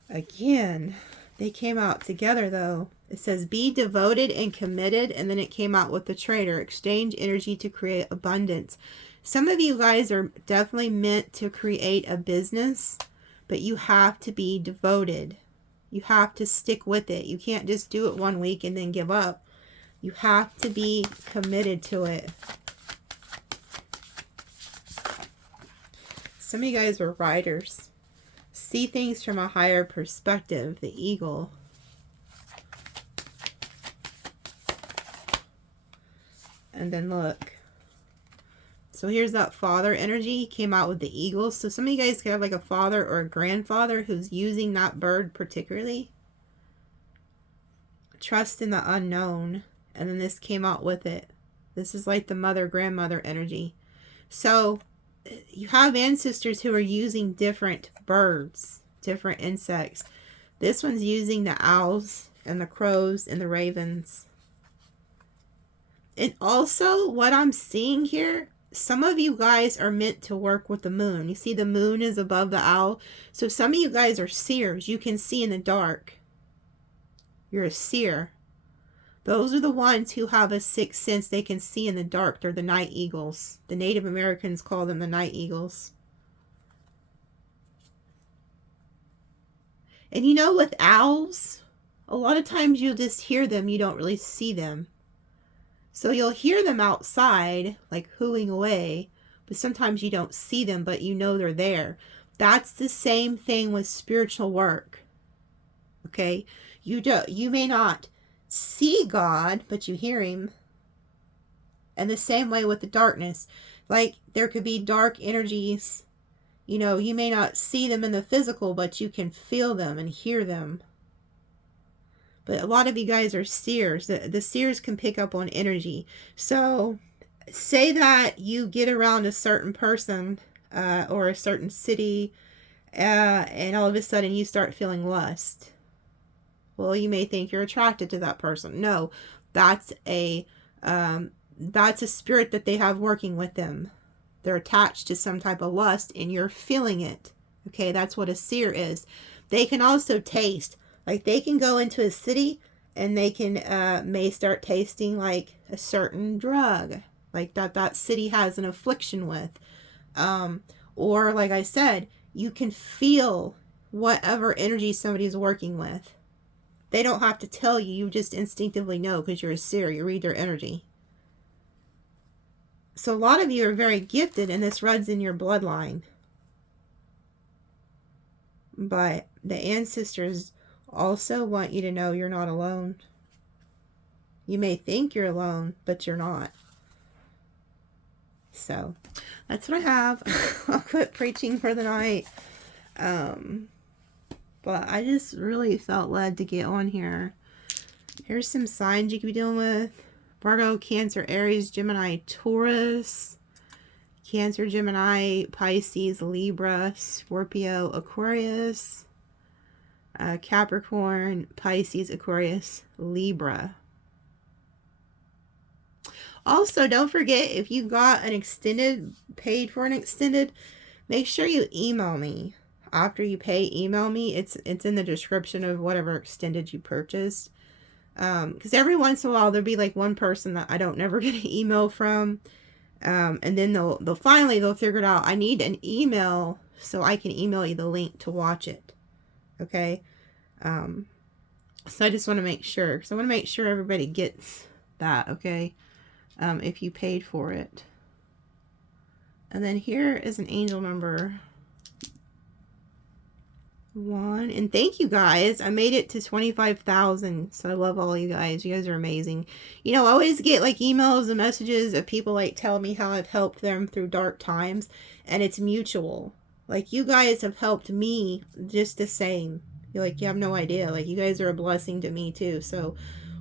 Again, they came out together though. It says be devoted and committed, and then it came out with the traitor. Exchange energy to create abundance. Some of you guys are definitely meant to create a business, but you have to be devoted. You have to stick with it. You can't just do it 1 week and then give up. You have to be committed to it. Some of you guys are writers. See things from a higher perspective. The eagle. And then look. So here's that father energy. He came out with the eagle. So some of you guys could have like a father or a grandfather who's using that bird particularly. Trust in the unknown. And then this came out with it. This is like the mother, grandmother energy. So you have ancestors who are using different birds, different insects. This one's using the owls and the crows and the ravens. And also what I'm seeing here, some of you guys are meant to work with the moon. You see the moon is above the owl. So some of you guys are seers. You can see in the dark. You're a seer. Those are the ones who have a sixth sense. They can see in the dark. They're the night eagles. The Native Americans call them the night eagles. And you know, with owls, a lot of times you'll just hear them, you don't really see them. So you'll hear them outside, like hooing away, but sometimes you don't see them, but you know they're there. That's the same thing with spiritual work. Okay? You may not see God, but you hear him. And the same way with the darkness. Like, there could be dark energies. You know, you may not see them in the physical, but you can feel them and hear them. But a lot of you guys are seers. The seers can pick up on energy. So, say that you get around a certain person or a certain city, and all of a sudden you start feeling lust. Well, you may think you're attracted to that person. No, that's a spirit that they have working with them. They're attached to some type of lust, and you're feeling it. Okay, that's what a seer is. They can also taste. Like, they can go into a city and they can may start tasting like a certain drug, like that city has an affliction with. Or like I said, you can feel whatever energy somebody's working with. They don't have to tell you. You just instinctively know because you're a seer. You read their energy. So a lot of you are very gifted, and this runs in your bloodline. But the ancestors also want you to know you're not alone. You may think you're alone, but you're not. So that's what I have. I'll quit preaching for the night. But I just really felt led to get on here. Here's some signs you could be dealing with. Virgo, Cancer, Aries, Gemini, Taurus. Cancer, Gemini, Pisces, Libra, Scorpio, Aquarius. Capricorn, Pisces, Aquarius, Libra. Also, don't forget, if you got an extended, paid for an extended, make sure you email me. After you pay, email me. It's in the description of whatever extended you purchased. Because every once in a while, there'll be like one person that I don't never get an email from. And then they'll finally figure it out. I need an email so I can email you the link to watch it. Okay. So I just want to make sure. So I want to make sure everybody gets that. Okay. If you paid for it. And then here is an angel number 1. And thank you guys. I made it to 25,000. So I love all you guys. You guys are amazing. You know, I always get like emails and messages of people like telling me how I've helped them through dark times. And it's mutual. Like, you guys have helped me just the same. You're like, you have no idea. Like, you guys are a blessing to me too. So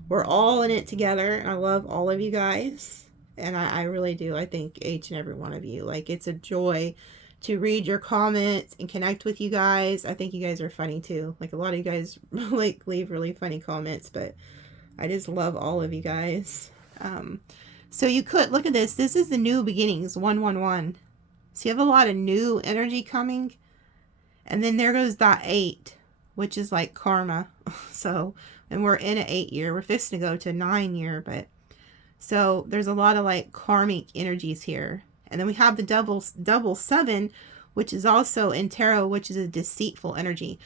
we're all in it together. And I love all of you guys. And I really do. I think each and every one of you. Like, it's a joy to read your comments and connect with you guys. I think you guys are funny too. Like, a lot of you guys like leave really funny comments, but I just love all of you guys. So you could look at this. This is the new beginnings, 111. So you have a lot of new energy coming. And then there goes that 8, which is like karma. So, and we're in an 8 year. We're fixing to go to 9 year, but so there's a lot of like karmic energies here. And then we have the double 7, which is also in tarot, which is a deceitful energy.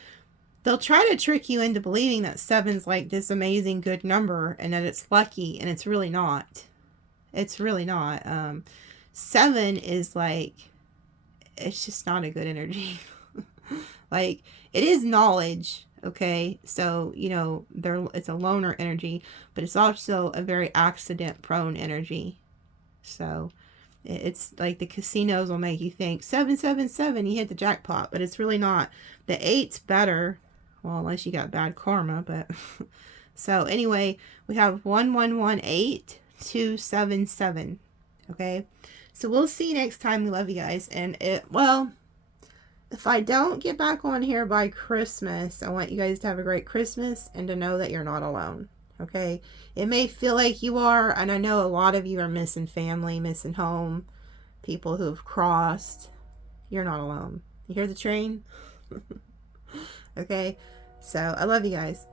They'll try to trick you into believing that 7's like this amazing good number and that it's lucky, and it's really not. It's really not. 7 is like, it's just not a good energy. Like, it is knowledge, okay? So, you know, it's a loner energy, but it's also a very accident-prone energy. So it's like the casinos will make you think 777, you hit the jackpot, but it's really not. The 8's better, well, unless you got bad karma, but so anyway, we have 1118 277. Okay, so we'll see you next time. We love you guys. And if I don't get back on here by Christmas, I want you guys to have a great Christmas and to know that you're not alone. Okay, it may feel like you are, and I know a lot of you are missing family, missing home, people who have crossed. You're not alone. You hear the train? Okay, so I love you guys.